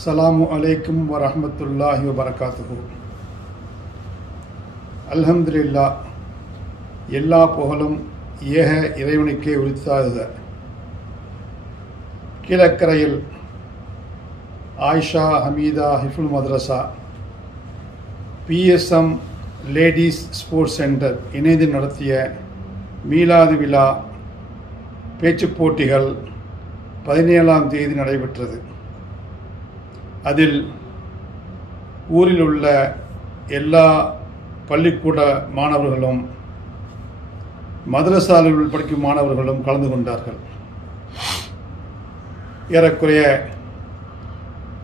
அஸ்ஸலாமு அலைக்கும் வரஹ்மத்துல்லாஹி வபரகாத்துஹு. அல்ஹம்துலில்லாஹ், எல்லா புகழும் ஏக இறைவனுக்கே உரித்தாகுக. கீழக்கரையில் ஆயிஷா ஹமீதா ஹிஃபுல் மதரசா பிஎஸ்எம் லேடீஸ் ஸ்போர்ட்ஸ் சென்டர் இணைந்து நடத்திய மீலாது விழா பேச்சுப் போட்டிகள் 17ஆம் தேதி நடைபெற்றது. அதில் ஊரில் உள்ள எல்லா பள்ளிக்கூட மாணவர்களும் மதரசாவில் படிக்கும் மாணவர்களும் கலந்து கொண்டார்கள். ஏறக்குறைய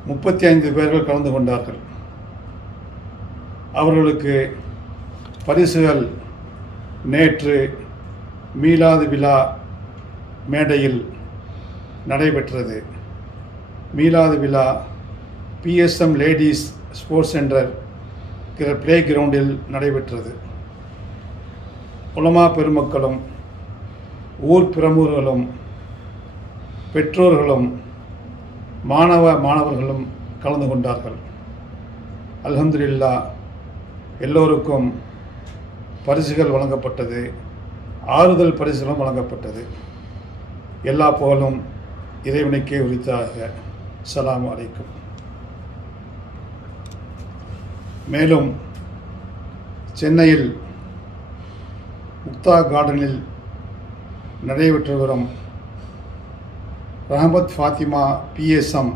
35 பேர்கள் கலந்து கொண்டார்கள். அவர்களுக்கு பரிசுகள் நேற்று மீலாது விழா மேடையில் நடைபெற்றது. மீலாது விழா BSM ladies sports centre play கிரவுண்டில் நடைபெற்றது. உலமா பெருமக்களும் ஊர் பிரமுகர்களும் பெற்றோர்களும் மாணவர்களும் கலந்து கொண்டார்கள். அல்ஹம்துலில்லாஹ், எல்லோருக்கும் பரிசுகள் வழங்கப்பட்டது, ஆறுதல் பரிசுகளும் வழங்கப்பட்டது. எல்லா புகழும் இறைவனுக்கே உரித்தாக. அஸ்ஸலாமு அலைக்கும். மேலும் சென்னையில் முக்தா கார்டனில் நடைபெற்று வரும் ரஹமத் ஃபாத்திமா பிஎஸ்எம்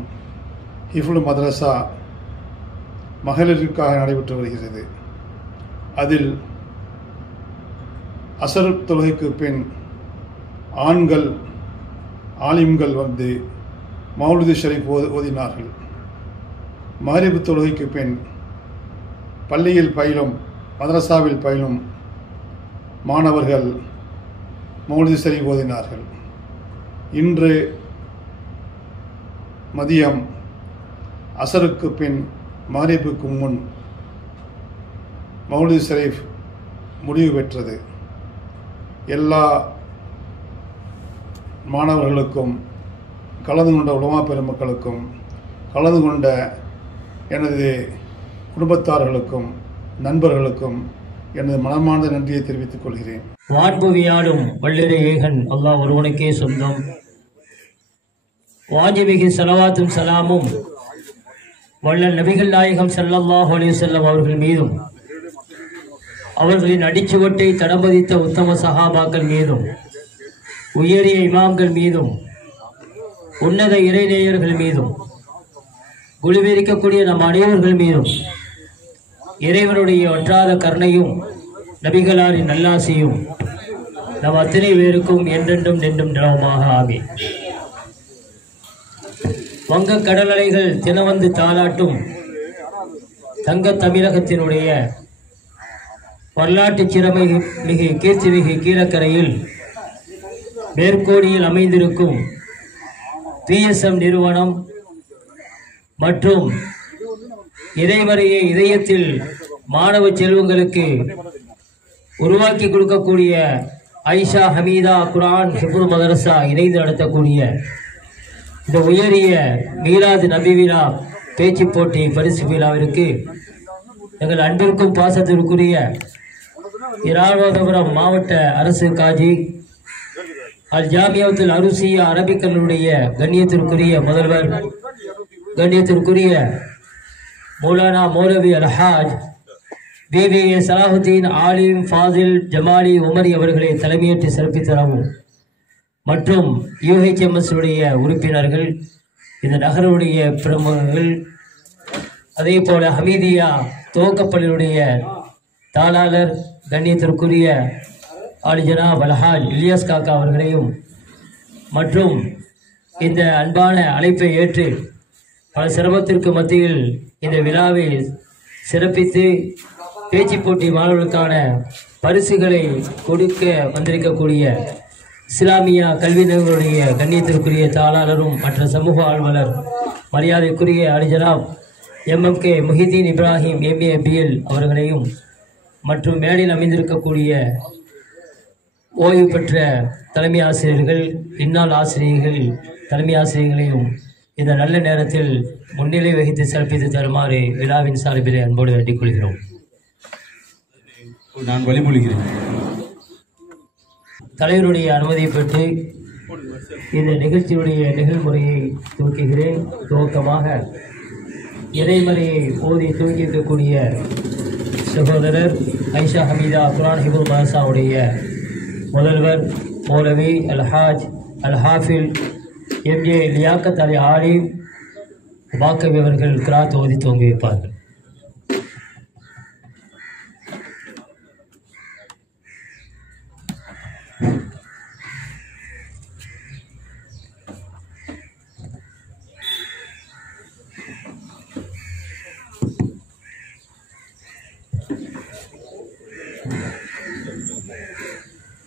ஹிஃபுல் மதரசா மகளிருக்காக நடைபெற்று வருகிறது. அதில் அசர் தொழுகைக்கு பின் ஆண்கள் ஆலிம்கள் வந்து மௌலிது ஷரீஃப் ஓதினார்கள். மகரிபு தொழுகைக்கு பின் பள்ளியில் பயிலும் மதரசாவில் பயிலும் மாணவர்கள் மௌலிது ஷரீஃப் ஓதினார்கள். இன்று மதியம் அசருக்கு பின் மகரிபுக்கு முன் மௌலிது ஷரீஃப் முடிவு பெற்றது. எல்லா மாணவர்களுக்கும், கலந்து கொண்ட உலமா பெருமக்களுக்கும், கலந்து கொண்ட எனது குடும்பத்தார்களுக்கும் நண்பர்களுக்கும் எனது மனமார்ந்த நன்றியை தெரிவித்துக் கொள்கிறேன். வான்புவியாடும் வள்ளிரை ஏகன் அல்லாஹ் ஒருவனுக்கே சொந்தம். வாஜிபிகி ஸலவாத்தும் சலாமும் வள்ளல் நபிகள் நாயகம் ஸல்லல்லாஹு அலைஹி வஸல்லம் அவர்கள் மீதும், அவர்களின் அடிச்சுவட்டை தடம்பதித்த உத்தம சஹாபாக்கள் மீதும், உயரிய இமாம்கள் மீதும், உன்னத இறைநேயர்கள் மீதும், குழுவிருக்கக்கூடிய நம் அனைவர்கள் மீதும் இறைவனுடைய ஒற்றாத கருணையும் நபிகளாரின் நல்லாசியும் நம் அத்தனை பேருக்கும் என்றென்றும் நின்றும் நிலவமாக ஆமீன். வங்க கடலலைகள் தினவந்து தாளாட்டும் தங்க தமிழகத்தினுடைய வரலாற்று சிறமை மிகு கீர்த்திமிகு கீழக்கரையில் மேற்கோடியில் அமைந்திருக்கும் பிஎஸ்எம் நிறுவனம் மற்றும் இறைவரையை இதயத்தில் மாணவ செல்வங்களுக்கு உருவாக்கி கொடுக்கக்கூடிய ஆயிஷா ஹமீதா குர்ஆன் ஹிஃபுல் மதரசா இணைந்து நடத்தக்கூடிய இந்த உயரிய மீலாது நபி விழா பேச்சு போட்டி பரிசு விழாவிற்கு எங்கள் அன்பிற்கும் பாசத்திற்குரிய இராணுவபுரம் மாவட்ட அரசு காஜி அல் ஜாமியாத்துல் அருசியா அரபிக்கல்லுடைய கண்ணியத்திற்குரிய முதல்வர், கண்ணியத்திற்குரிய மௌலானா மௌலவி அல்ஹாஜ் பிவிஏ சலாஹுதீன் ஆலிம் ஃபாதில் ஜமாலி உமரி அவர்களை தலைமையேற்று சிறப்பித்தரவும் மற்றும் யூஹெச்எம்எஸ் உடைய உறுப்பினர்கள், இந்த நகருடைய பிரமுகர்கள், அதே போல ஹமீதியா துவக்கப்பள்ளியுடைய தாளாளர் கண்ணியத்திற்குரிய ஜனாப் அல்ஹாஜ் இலியாஸ் காக்கா அவர்களையும் மற்றும் இந்த அன்பான அழைப்பை ஏற்று பல சிரமத்திற்கு மத்தியில் இந்த விழாவை சிறப்பித்து பேச்சு போட்டி மாணவர்களுக்கான பரிசுகளை கொடுக்க வந்திருக்கக்கூடிய இஸ்லாமியா கல்வி நிறுவனங்களுடைய கண்ணியத்திற்குரிய தாளாளரும் மற்ற சமூக ஆர்வலர் மரியாதைக்குரிய Janab MMK Muhideen Ibrahim MA BL அவர்களையும் மற்றும் மேடையில் அமைந்திருக்கக்கூடிய ஓய்வு பெற்ற தலைமை ஆசிரியர்கள், இந்நாள் ஆசிரியர்கள், தலைமை ஆசிரியர்களையும் இந்த நல்ல நேரத்தில் முன்னிலை வகித்து சிறப்பித்து தருமாறு விழாவின் சார்பிலே அன்போடு வேண்டிக் கொள்கிறோம். நான் வழிமொழிகிறேன். தலைவருடைய அனுமதியை பெற்று இந்த நிகழ்ச்சியுடைய நிகழ்முறையை துவக்குகிறேன். துவக்கமாக இறைமறையை ஓதி துவக்கியிருக்கக்கூடிய சகோதரர் ஐஷா ஹமீதா குரான் ஹிபுல் மதரசாவுடைய முதல்வர் மௌலவி அல்ஹாஜ் அல்ஹாஃபில் எம்ஏ லியாக்கத் அலி ஆலிம் வாக்கவி அவர்கள் கிராத் ஓதி துவங்கி வைப்பார்கள்.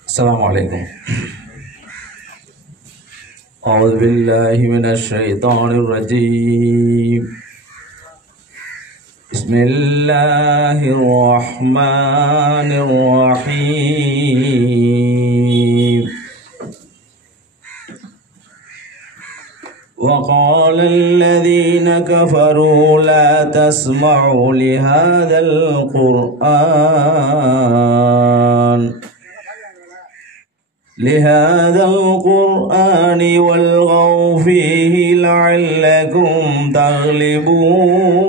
السلام عليكم. أعوذ بالله من الشيطان الرجيم. بسم الله الرحمن الرحيم. وقال الذين كفروا لا تسمعوا لهذا القرآن والغوا فيه لعلكم تغلبون.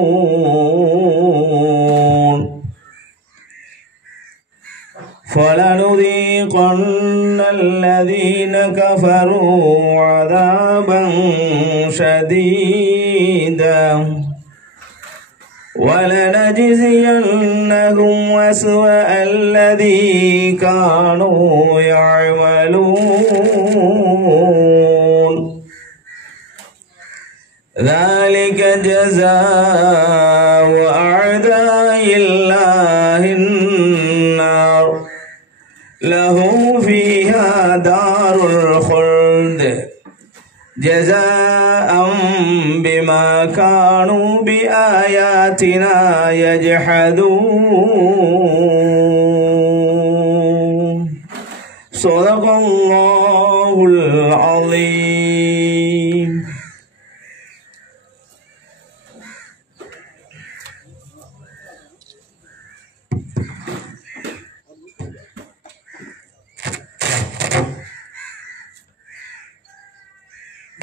فلنذيقن الذين كفروا عذابا شديدا ولنجزينهم أسوأ الذي كانوا يعملون. ذلك جزاء أعداء الله النار لهم فيها دار الخلد جزاء بما كانوا بآياتنا يجحدون. صدق الله العظيم.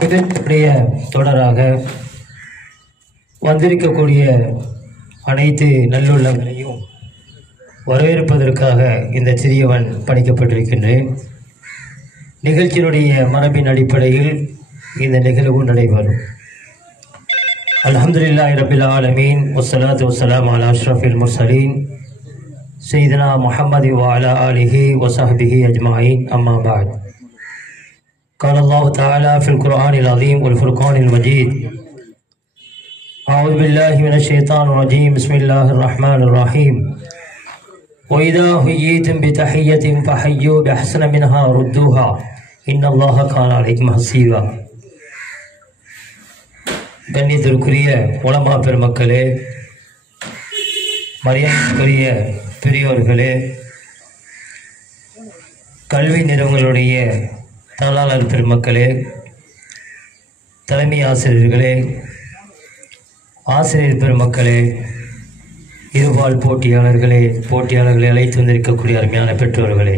நிகழ்ச்சியுடைய தொடராக வந்திருக்கக்கூடிய அனைத்து நல்லுள்ளங்களையும் வரவேற்பதற்காக இந்த சிறியவன் பணிக்கப்பட்டிருக்கின்றேன். நிகழ்ச்சியினுடைய மரபின் அடிப்படையில் இந்த நிகழ்வு நடைபெறும். அல்ஹம்துலில்லாஹி ரப்பில் ஆலமீன் வஸ்ஸலாத்து வஸ்ஸலாமு அலா அஷ்ரஃபில் முர்சலீன் சய்யிதுனா முஹம்மது வ அலா ஆலிஹி வ ஸஹ்பிஹி அஜ்மாயின். அம்மா பஅத். قال الله تعالى في القرآن العظيم والفرقان المجيد أعوذ بالله من الشيطان الرجيم بسم الله الرحمن الرحيم وإذا حييتم بتحية فحيوا بأحسن منها ردوها إن الله كان عليكم حسيبا. கண்ணியத்திற்குரிய உலமா பெருமக்களே, மரியாதைக்குரிய பெரியோர்களே, கல்வி நிறுவனங்களுடைய தாளாளர் பெருமக்களே, தலைமை ஆசிரியர்களே, ஆசிரியர் பெருமக்களே, இருபால் போட்டியாளர்களை அழைத்து வந்திருக்கக்கூடிய அருமையான பெற்றோர்களே,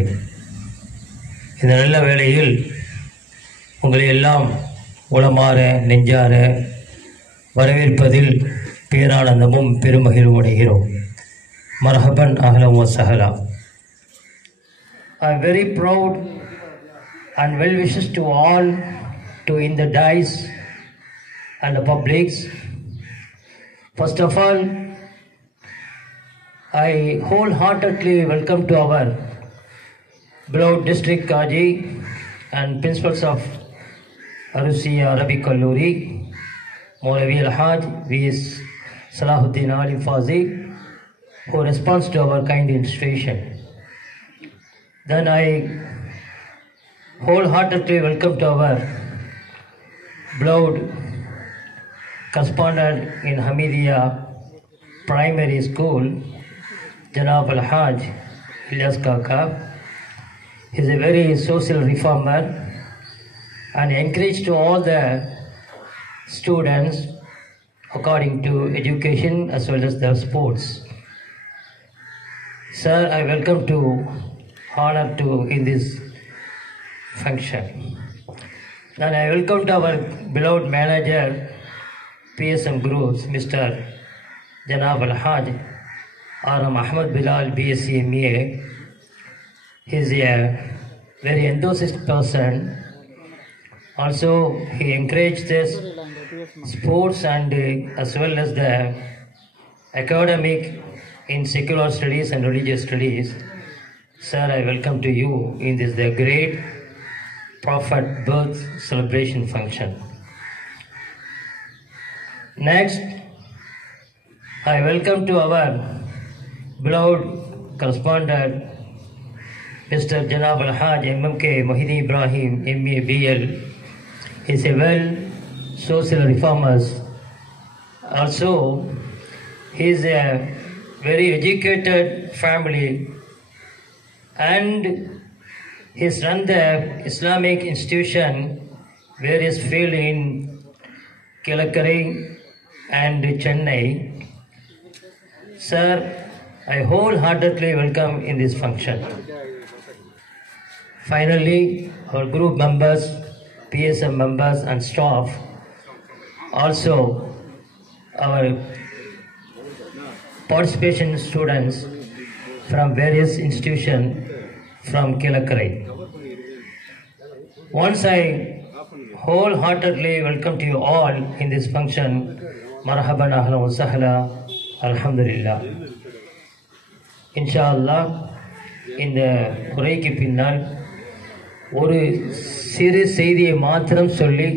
இந்த நல்ல வேளையில் உங்களை எல்லாம் உளமாற நெஞ்சார வரவேற்பதில் பேரானந்தமும் பெருமகிழ்வும் அடைகிறோம். மர்ஹபன் அஹ்லம் வ சஹலா. I am very proud and well wishes to all, to in the dais and the publics. First of all, I wholeheartedly welcome to our beloved district Kaji and principals of Arusiya Arabic Kalluri, Maulavi Al-Haj V.S. Salahuddin Ali Fazi, who responds to our kind invitation. Then I wholeheartedly welcome to our beloved correspondent in Hamidiya Primary School, Janab Al-Haj Ilyas Kaka. He is a very social reformer and encouraged to all the students according to education as well as the sports. Sir, I welcome to honor to in this function. And I welcome to our beloved manager, PSM Groups, Mr. Janab Al-Haj, R.M. Ahmad Bilal, BSc MA. He is a very enthusiastic person. Also, he encouraged this sports and as well as the academic in secular studies and religious studies. Sir, I welcome to you in this the great Prophet birth celebration function. Next, I welcome to our beloved correspondent, Mr. Janab Al-Haj MMK Mohideen Ibrahim, MA BL. He is a well social reformer. Also, he is a very educated family and he has run the Islamic institution various field in Kilakari and Chennai. Sir, I wholeheartedly welcome in this function. Finally, our group members, PSM members and staff, also our participation students from various institutions from Kilakari. Once I wholeheartedly welcome to you all in this function. Marhaban ahlan wa sahla. Alhamdulillah. Inshallah, இந்த குறைக்கு பின்னால் ஒரு சிறு செய்தியை மாத்திரம் சொல்லி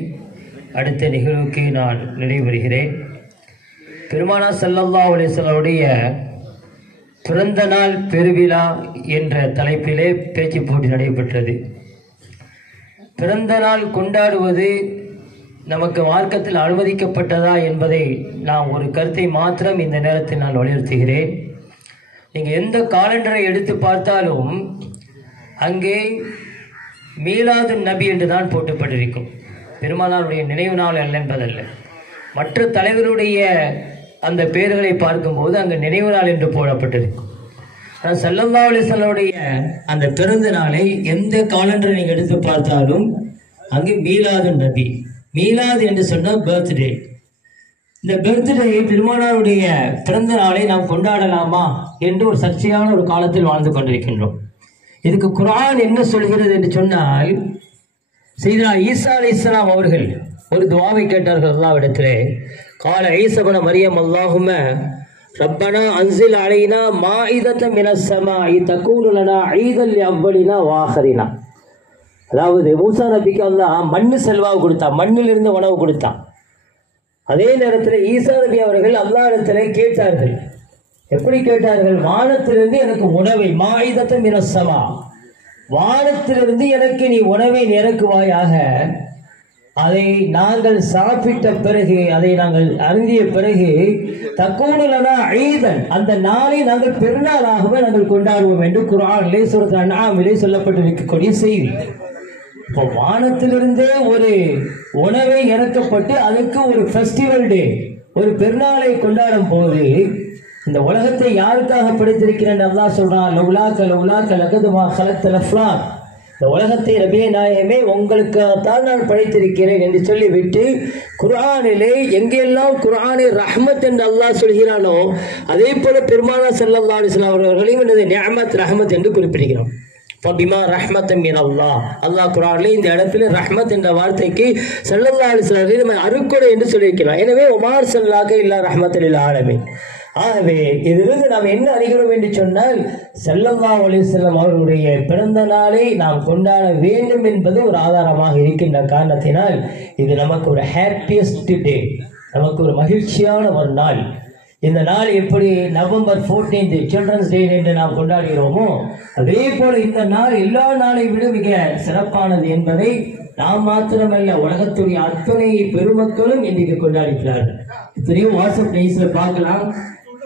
அடுத்த நிகழ்வுக்கு நான் நினைவுறுகிறேன். பெருமானார் ஸல்லல்லாஹு அலைஹி வஸல்லம் பிறந்த நாள் பெருவிழா என்ற தலைப்பிலே பேச்சு போட்டி நடைபெற்றது. பிறந்த நாள் கொண்டாடுவது நமக்கு மார்க்கத்தில் அனுமதிக்கப்பட்டதா என்பதை நான் ஒரு கருத்தை மாத்திரம் இந்த நேரத்தில் நான் வலியுறுத்துகிறேன். நீங்கள் எந்த காலண்டரை எடுத்து பார்த்தாலும் அங்கே மீலாது நபி என்று தான் போட்டுப்பட்டிருக்கும். பெருமானாருடைய நினைவு நாள் அல்ல என்பதல்ல. மற்ற தலைவருடைய அந்த பெயர்களை பார்க்கும்போது அங்கே நினைவு நாள் என்று போடப்பட்டிருக்கும். ஆனால் ஸல்லல்லாஹு அலைஹி வஸல்லம் அந்த பிறந்த நாளை எந்த காலண்டரை நீங்கள் எடுத்து பார்த்தாலும் அங்கே மீலாது நபி, மீலாது என்று சொன்னால் பர்த்டே. இந்த பர்த்டே பெருமானாருடைய பிறந்த நாளை நாம் கொண்டாடலாமா என்று ஒரு சர்ச்சையான ஒரு காலத்தில் வாழ்ந்து கொண்டிருக்கின்றோம். இதுக்கு குர்ஆன் என்ன சொல்கிறது என்று சொன்னால், சையதுனா ஈசா அலைஹிஸ்ஸலாம் அவர்கள் ஒரு துஆவை கேட்டார்கள் அல்லாஹ்விடத்திலே. கால ஈசா இப்னு மரியம் அல்லாஹும்ம ரப்பனா அன்சில் அலைனா மாஇதத்தன் மினஸ் ஸமாஇ தகூனு லனா ஈதல் லிஅவ்வலினா வஆஹிரினா. அதாவது மூசா நபிக்கு அல்லாஹ் மண்ணு செல்வாவு கொடுத்தான், மண்ணிலிருந்து உணவு கொடுத்தான். அதே நேரத்தில் ஈசா நபி அவர்கள் அல்லாஹ்விடத்திலே கேட்டார்கள். எப்படி கேட்டார்கள்? வானத்திலிருந்து எனக்கு உணவை, மாஇதத்தன் மினஸ் ஸமா, வானத்திலிருந்து எனக்கு நீ உணவை இறக்குவாயாக. அதை நாங்கள் சாப்பிட்ட பிறகு, அதை நாங்கள் அருந்திய பிறகு தக்கூனுலனா ஈதன், அந்த நாளை நாங்கள் பெருநாளாகவே நாங்கள் கொண்டாடுவோம் என்று குர்ஆனிலே சூரத்துல் அன்ஆமிலே சொல்லப்பட்டிருக்கக்கூடிய செய்தி. இப்போ வானத்திலிருந்தே ஒரு உணவை இறக்கப்பட்டு அதுக்கு ஒரு ஃபெஸ்டிவல் டே, ஒரு பெருநாளை கொண்டாடும் போது இந்த உலகத்தை யாருக்காக படைத்திருக்கிறேன் அல்லாஹ் சொல்றான். லௌலாக லௌலாக லகதுமா ஹலக்தல் அஃப்லாக், இந்த உலகத்தை நபியே நாயகமே உங்களுக்காகத்தான் நான் படைத்திருக்கிறேன் என்று சொல்லிவிட்டு குர்ஆனிலே எங்கெல்லாம் குர்ஆனை ரஹ்மத் என்று அல்லாஹ் சொல்கிறானோ அதே போல பெருமானார் ஸல்லல்லாஹு அலைஹி வஸல்லம் அவர்களையும் என்னது நிஅமத் ரஹ்மத் என்று குறிப்பிடுகிறோம். ஃபபிமா ரஹ்மத்தன் மின் அல்லாஹ் குர்ஆனிலே இந்த இடத்துல ரஹ்மத் என்ற வார்த்தைக்கு ஸல்லல்லாஹு அலைஹி வஸல்லம் நம்ம அருட்கொடை என்று சொல்லியிருக்கிறோம். எனவே உமார் ஸல்லல்லாஹு இல்லா ரஹ்மத்துல் லில் ஆலமீன். ஆகவே இதிலிருந்து நாம் என்ன அறிகிறோம் என்று சொன்னால், ஸல்லல்லாஹு அலைஹி வஸல்லம் அவர்களுடைய பிறந்த நாளை நாம் கொண்டாட வேண்டும் என்பது ஒரு ஆதாரமாக இருக்கின்ற காரணத்தினால் இது நமக்கு ஒரு ஹாப்பியஸ்ட் டே, நமக்கு ஒரு மகிழ்ச்சியான ஒரு நாள். இந்த நாள் எப்படி நவம்பர் 14 சில்ட்ரன்ஸ் டே என்று நாம் கொண்டாடுகிறோமோ அதே போல இந்த நாள் எல்லா நாளை விட மிக சிறப்பானது என்பதை நாம் மாத்திரமல்ல உலகத்துடைய அத்தனை பெருமக்களும் இன்றைக்கு கொண்டாடுகிறார்கள். இத்தனையும் வாட்ஸ்அப் நியூஸ்ல பார்க்கலாம்.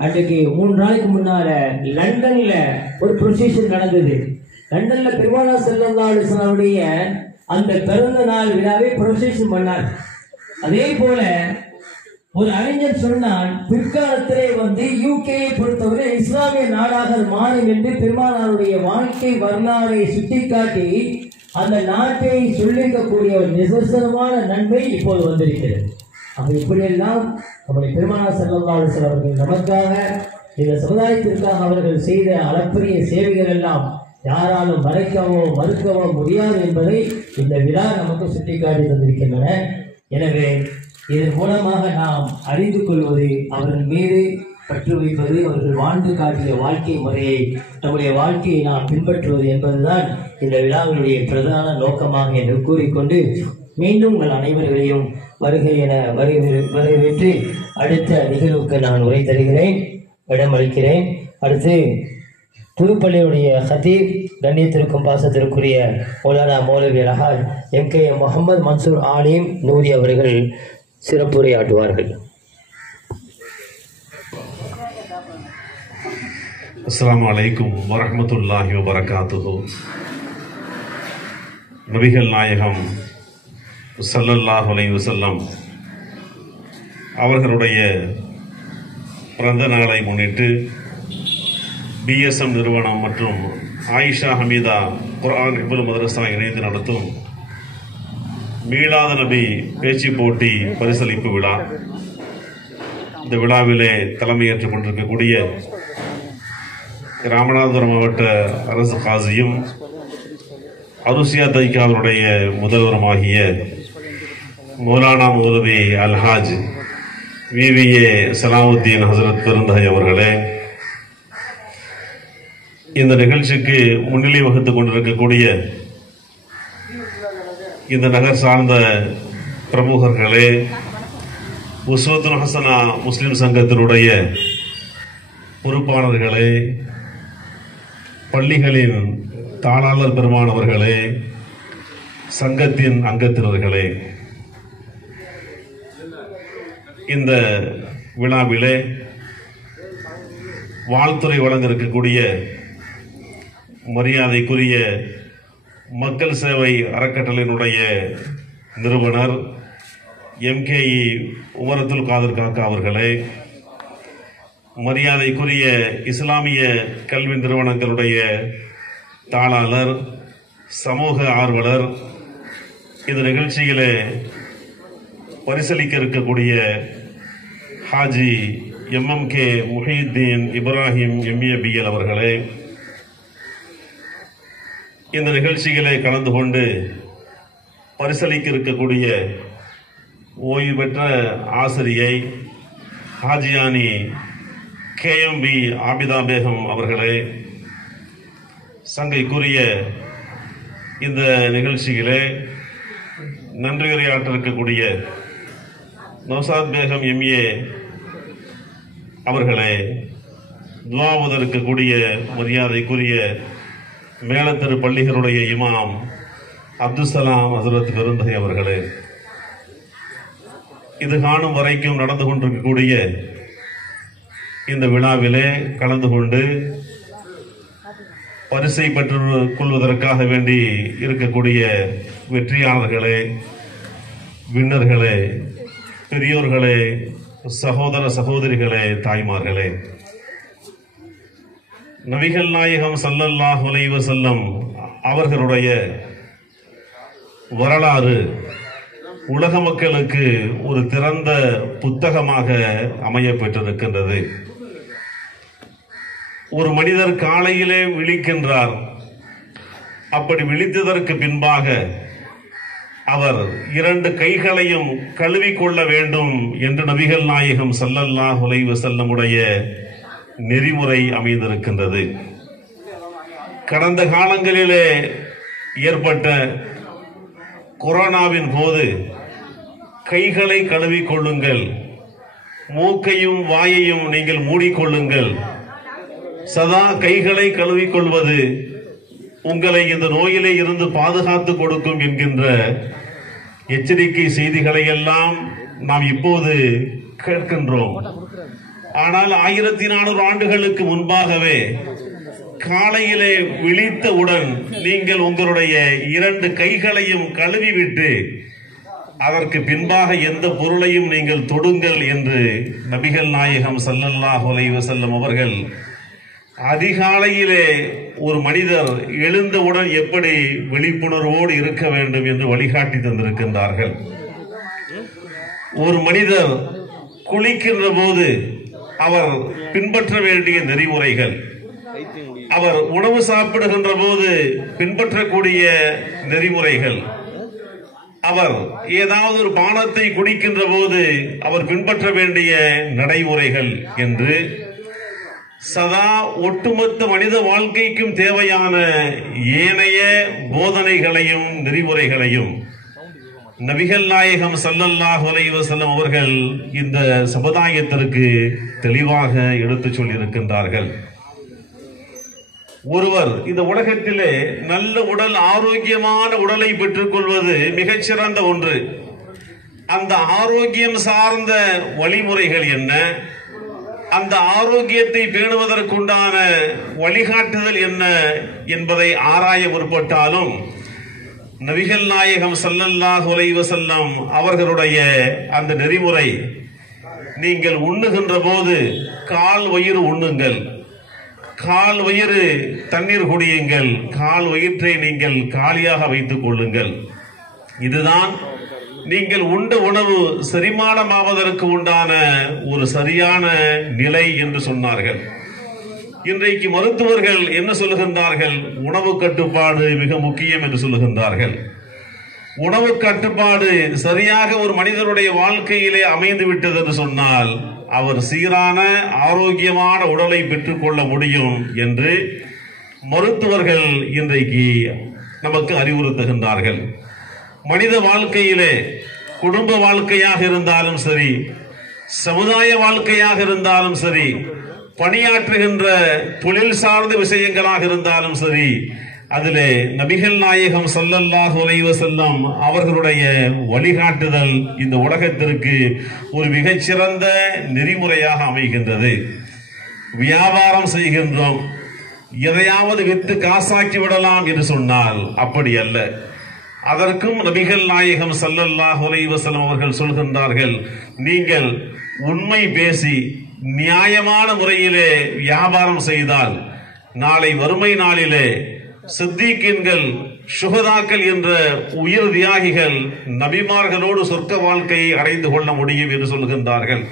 அன்றைக்கு 3 நாளைக்கு முன்னால லண்டன்ல ஒரு ப்ரொசீஷன் நடந்தது. லண்டன்ல பெருமானார் ஸல்லல்லாஹு அலைஹி வஸல்லம் அந்த பிறந்த நாள் விழாவை ப்ரொசீஷன் பண்ணார். அதே போல ஒரு அறிஞர் சொன்னால், பிற்காலத்திலே யூகேயை பொறுத்தவரை இஸ்லாமிய நாடாக மாறும் என்று பெருமானாருடைய வாழ்க்கை வரலாறை சுட்டிக்காட்டி அந்த நாட்டை சொல்லியிருக்கக்கூடிய ஒரு நிதர்சனமான நன்மை இப்போது வந்திருக்கிறது. அப்ப இப்படியெல்லாம் நம்முடைய பெருமானார் ஸல்லல்லாஹு அலைஹி வஸல்லம் அவர்கள் நமக்காக, இந்த சமுதாயத்திற்காக அவர்கள் செய்த அளப்பரிய சேவைகள் எல்லாம் யாராலும் மறைக்கவோ மறுக்கவோ முடியாது என்பதை இந்த விழா நமக்கு சுட்டிக்காட்டி தந்திருக்கின்றன. எனவே இதன் மூலமாக நாம் அறிந்து கொள்வது, அவர்கள் மீது பற்று வைப்பது, அவர்கள் வாழ்ந்து காட்டிய வாழ்க்கை முறையை, நம்முடைய வாழ்க்கையை நாம் பின்பற்றுவது என்பதுதான் இந்த விழாவினுடைய பிரதான நோக்கமாக என்று கூறிக்கொண்டு, மீண்டும் உங்கள் அனைவர்களையும் வருகை என வரவேற்று அடுத்த நிகழ்வுக்கு நான் உரை தருகிறேன், இடமளிக்கிறேன். அடுத்து புதுப்பள்ளியுடைய ஹதீப், கண்ணியத்திற்கும் பாசத்திற்குரிய மௌலானா மௌலவி அல்ஹாஜ் MKM முகமது மன்சூர் ஆலிம் நூரி அவர்கள் சிறப்புரையாற்றுவார்கள். அஸ்ஸலாமு அலைக்கும் வரஹ்மத்துல்லாஹி வபரகாத்துஹு. நபிகள் நாயகம் ஸல்லல்லாஹு அலைஹி வஸல்லம் அவர்களுடைய பிறந்த நாளை முன்னிட்டு BSM நிறுவனம் மற்றும் ஆயிஷா ஹமீதா குர்ஆன் ஹிஃபுல் மதரசா இணைந்து நடத்தும் மீலாத நபி பேச்சு போட்டி பரிசளிப்பு விழா. இந்த விழாவிலே தலைமையேற்றுக் கொண்டிருக்கக்கூடிய ராமநாதபுரம் மாவட்ட அரசு காசியும் அருசியா தைக்காவுடைய முதல்வருமாகிய மௌலானா மௌலவி அல்ஹாஜ் VVA சலாவுத்தீன் ஹசரத் பெருந்தகை அவர்களே, இந்த நிகழ்ச்சிக்கு முன்னிலை வகுத்துக் கொண்டிருக்கக்கூடிய இந்த நகர் சார்ந்த பிரமுகர்களே, உஸ்வத்துல் ஹசனா முஸ்லிம் சங்கத்தினுடைய பொறுப்பாளர்களே, பள்ளிகளின் தாளாளர் பெருமானவர்களே, சங்கத்தின் அங்கத்தினர்களே, இந்த விழாவிலே வாழ்த்துறை வழங்க இருக்கக்கூடிய மரியாதைக்குரிய மக்கள் சேவை அறக்கட்டளையினுடைய நிறுவனர் MKE உமரத்துல் காதர் காக்கா அவர்களே, மரியாதைக்குரிய இஸ்லாமிய கல்வி நிறுவனங்களுடைய தாளாளர், சமூக ஆர்வலர், இந்த நிகழ்ச்சியிலே பரிசளிக்க இருக்கக்கூடிய Haji MMK Muhiyuddin Ibrahim MA BL அவர்களே, இந்த நிகழ்ச்சிகளை கலந்து கொண்டு பரிசளிக்க இருக்கக்கூடிய ஓய்வு பெற்ற ஆசிரியை ஹாஜியானி KMB ஆபிதா பேகம் அவர்களே, சங்கைக்குரிய இந்த நிகழ்ச்சியிலே நன்றியுரையாற்ற இருக்கக்கூடிய நௌசாத் பேகம் MA அவர்களே, துஆவுத இருக்கக்கூடிய மரியாதைக்குரிய மேலத்தெரு பள்ளிகளுடைய இமாம் அப்துல்சலாம் ஹசரத் பெருந்தகை அவர்களே, இது காணும் வரைக்கும் நடந்து கொண்டிருக்கக்கூடிய இந்த விழாவிலே கலந்து கொண்டு பரிசை பெற்றுக் கொள்வதற்காக வேண்டி இருக்கக்கூடிய வெற்றியாளர்களே, விண்ணர்களே, பெரியோர்களே, சகோதர சகோதரிகளே, தாய்மார்களே, நபிகள் நாயகம் ஸல்லல்லாஹு அலைஹி வஸல்லம் அவர்களுடைய வரலாறு உலக மக்களுக்கு ஒரு திறந்த புத்தகமாக அமைய பெற்றிருக்கின்றது. ஒரு மனிதர் காலையிலே விழிக்கின்றார். அப்படி விழித்ததற்கு பின்பாக அவர் 2 கைகளையும் கழுவிக்கொள்ள வேண்டும் என்று நபிகள் நாயகம் ஸல்லல்லாஹு அலைஹி வஸல்லமுடைய நெறிமுறை அமைந்திருக்கின்றது. கடந்த காலங்களிலே ஏற்பட்ட கொரோனாவின் போது கைகளை கழுவிக்கொள்ளுங்கள், மூக்கையும் வாயையும் நீங்கள் மூடிக்கொள்ளுங்கள், சதா கைகளை கழுவிக்கொள்வது உங்களை இந்த நோயிலே இருந்து பாதுகாத்து கொடுக்கும் என்கின்ற எச்சரிக்கை செய்திகளை எல்லாம் நாம் இப்போது கேட்கின்றோம். ஆனால் 1400 ஆண்டுகளுக்கு முன்பாகவே காலையிலே விழித்தவுடன் நீங்கள் உங்களுடைய 2 கைகளையும் கழுவிவிட்டு அதற்கு பின்பாக எந்த பொருளையும் நீங்கள் தொடுங்கள் என்று நபிகள் நாயகம் ஸல்லல்லாஹு அலைஹி வஸல்லம் அவர்கள் அதிகாலையிலே ஒரு மனிதர் எழுந்தவுடன் எப்படி விழிப்புணர்வோடு இருக்க வேண்டும் என்று வழிகாட்டி தந்திருக்கின்றார்கள். ஒரு மனிதர் குளிக்கின்ற போது அவர் பின்பற்ற வேண்டிய நெறிமுறைகள், அவர் உணவு சாப்பிடுகின்ற போது பின்பற்றக்கூடிய நெறிமுறைகள், அவர் ஏதாவது ஒரு பானத்தை குடிக்கின்ற போது அவர் பின்பற்ற வேண்டிய நடைமுறைகள் என்று சதா ஒட்டுமொத்த மனித வாழ்க்கைக்கும் தேவையான ஏனைய போதனைகளையும் நெறிமுறைகளையும் நபிகள் நாயகம் ஸல்லல்லாஹு அலைஹி வஸல்லம் அவர்கள் இந்த சமுதாயத்திற்கு தெளிவாக எடுத்துச் சொல்லியிருக்கின்றார்கள். ஒருவர் இந்த உலகத்திலே நல்ல உடல், ஆரோக்கியமான உடலை பெற்றுக் கொள்வது மிகச்சிறந்த ஒன்று. அந்த ஆரோக்கியம் சார்ந்த வழிமுறைகள் என்ன, அந்த ஆரோக்கியத்தை பேணுவதற்குண்டான வழிகாட்டுதல் என்ன என்பதை ஆராய முற்பட்டாலும் நபிகள் நாயகம் ஸல்லல்லாஹு அலைஹி வஸல்லம் அவர்களுடைய அந்த நெறிமுறை, நீங்கள் உண்ணுகின்ற போது கால் வயிறு உண்ணுங்கள், கால் வயிறு தண்ணீர் குடியுங்கள், கால் வயிற்றை நீங்கள் காலியாக வைத்துக் கொள்ளுங்கள். இதுதான் நீங்கள் உண்ட உணவு செரிமானமாவதற்கு உண்டான ஒரு சரியான நிலை என்று சொன்னார்கள். இன்றைக்கு மருத்துவர்கள் என்ன சொல்லுகின்றார்கள்? உணவு கட்டுப்பாடு மிக முக்கியம் என்று சொல்லுகின்றார்கள். உணவு கட்டுப்பாடு சரியாக ஒரு மனிதனுடைய வாழ்க்கையிலே அமைந்து விட்டது என்று சொன்னால் அவர் சீரான ஆரோக்கியமான உடலை பெற்றுக் கொள்ள முடியும் என்று மருத்துவர்கள் இன்றைக்கு நமக்கு அறிவுறுத்துகின்றார்கள். மனித வாழ்க்கையிலே குடும்ப வாழ்க்கையாக இருந்தாலும் சரி, சமுதாய வாழ்க்கையாக இருந்தாலும் சரி, பணியாற்றுகின்ற தொழில் சார்ந்த விஷயங்களாக இருந்தாலும் சரி, அதிலே நபிகள் நாயகம் ஸல்லல்லாஹு அலைஹி வஸல்லம் அவர்களுடைய வழிகாட்டுதல் இந்த உலகத்திற்கு ஒரு மிகச்சிறந்த நெறிமுறையாக அமைகின்றது. வியாபாரம் செய்கின்றோம், எதையாவது விற்று காசாக்கி விடலாம் என்று சொன்னால் அப்படி அல்ல. அதற்கும் நபிகள் நாயகம் ஸல்லல்லாஹு அலைஹி வஸல்லம் அவர்கள் சொல்கின்றார்கள், நீங்கள் உண்மை பேசி நியாயமான முறையிலே வியாபாரம் செய்தால் நாளை வறுமை நாளிலே சித்தீக்கீன்கள், சுஹதாக்கள் என்ற உயிர் தியாகிகள் நபிமார்களோடு சொர்க்க வாழ்க்கையை அடைந்து கொள்ள முடியும் என்று சொல்கின்றார்கள்.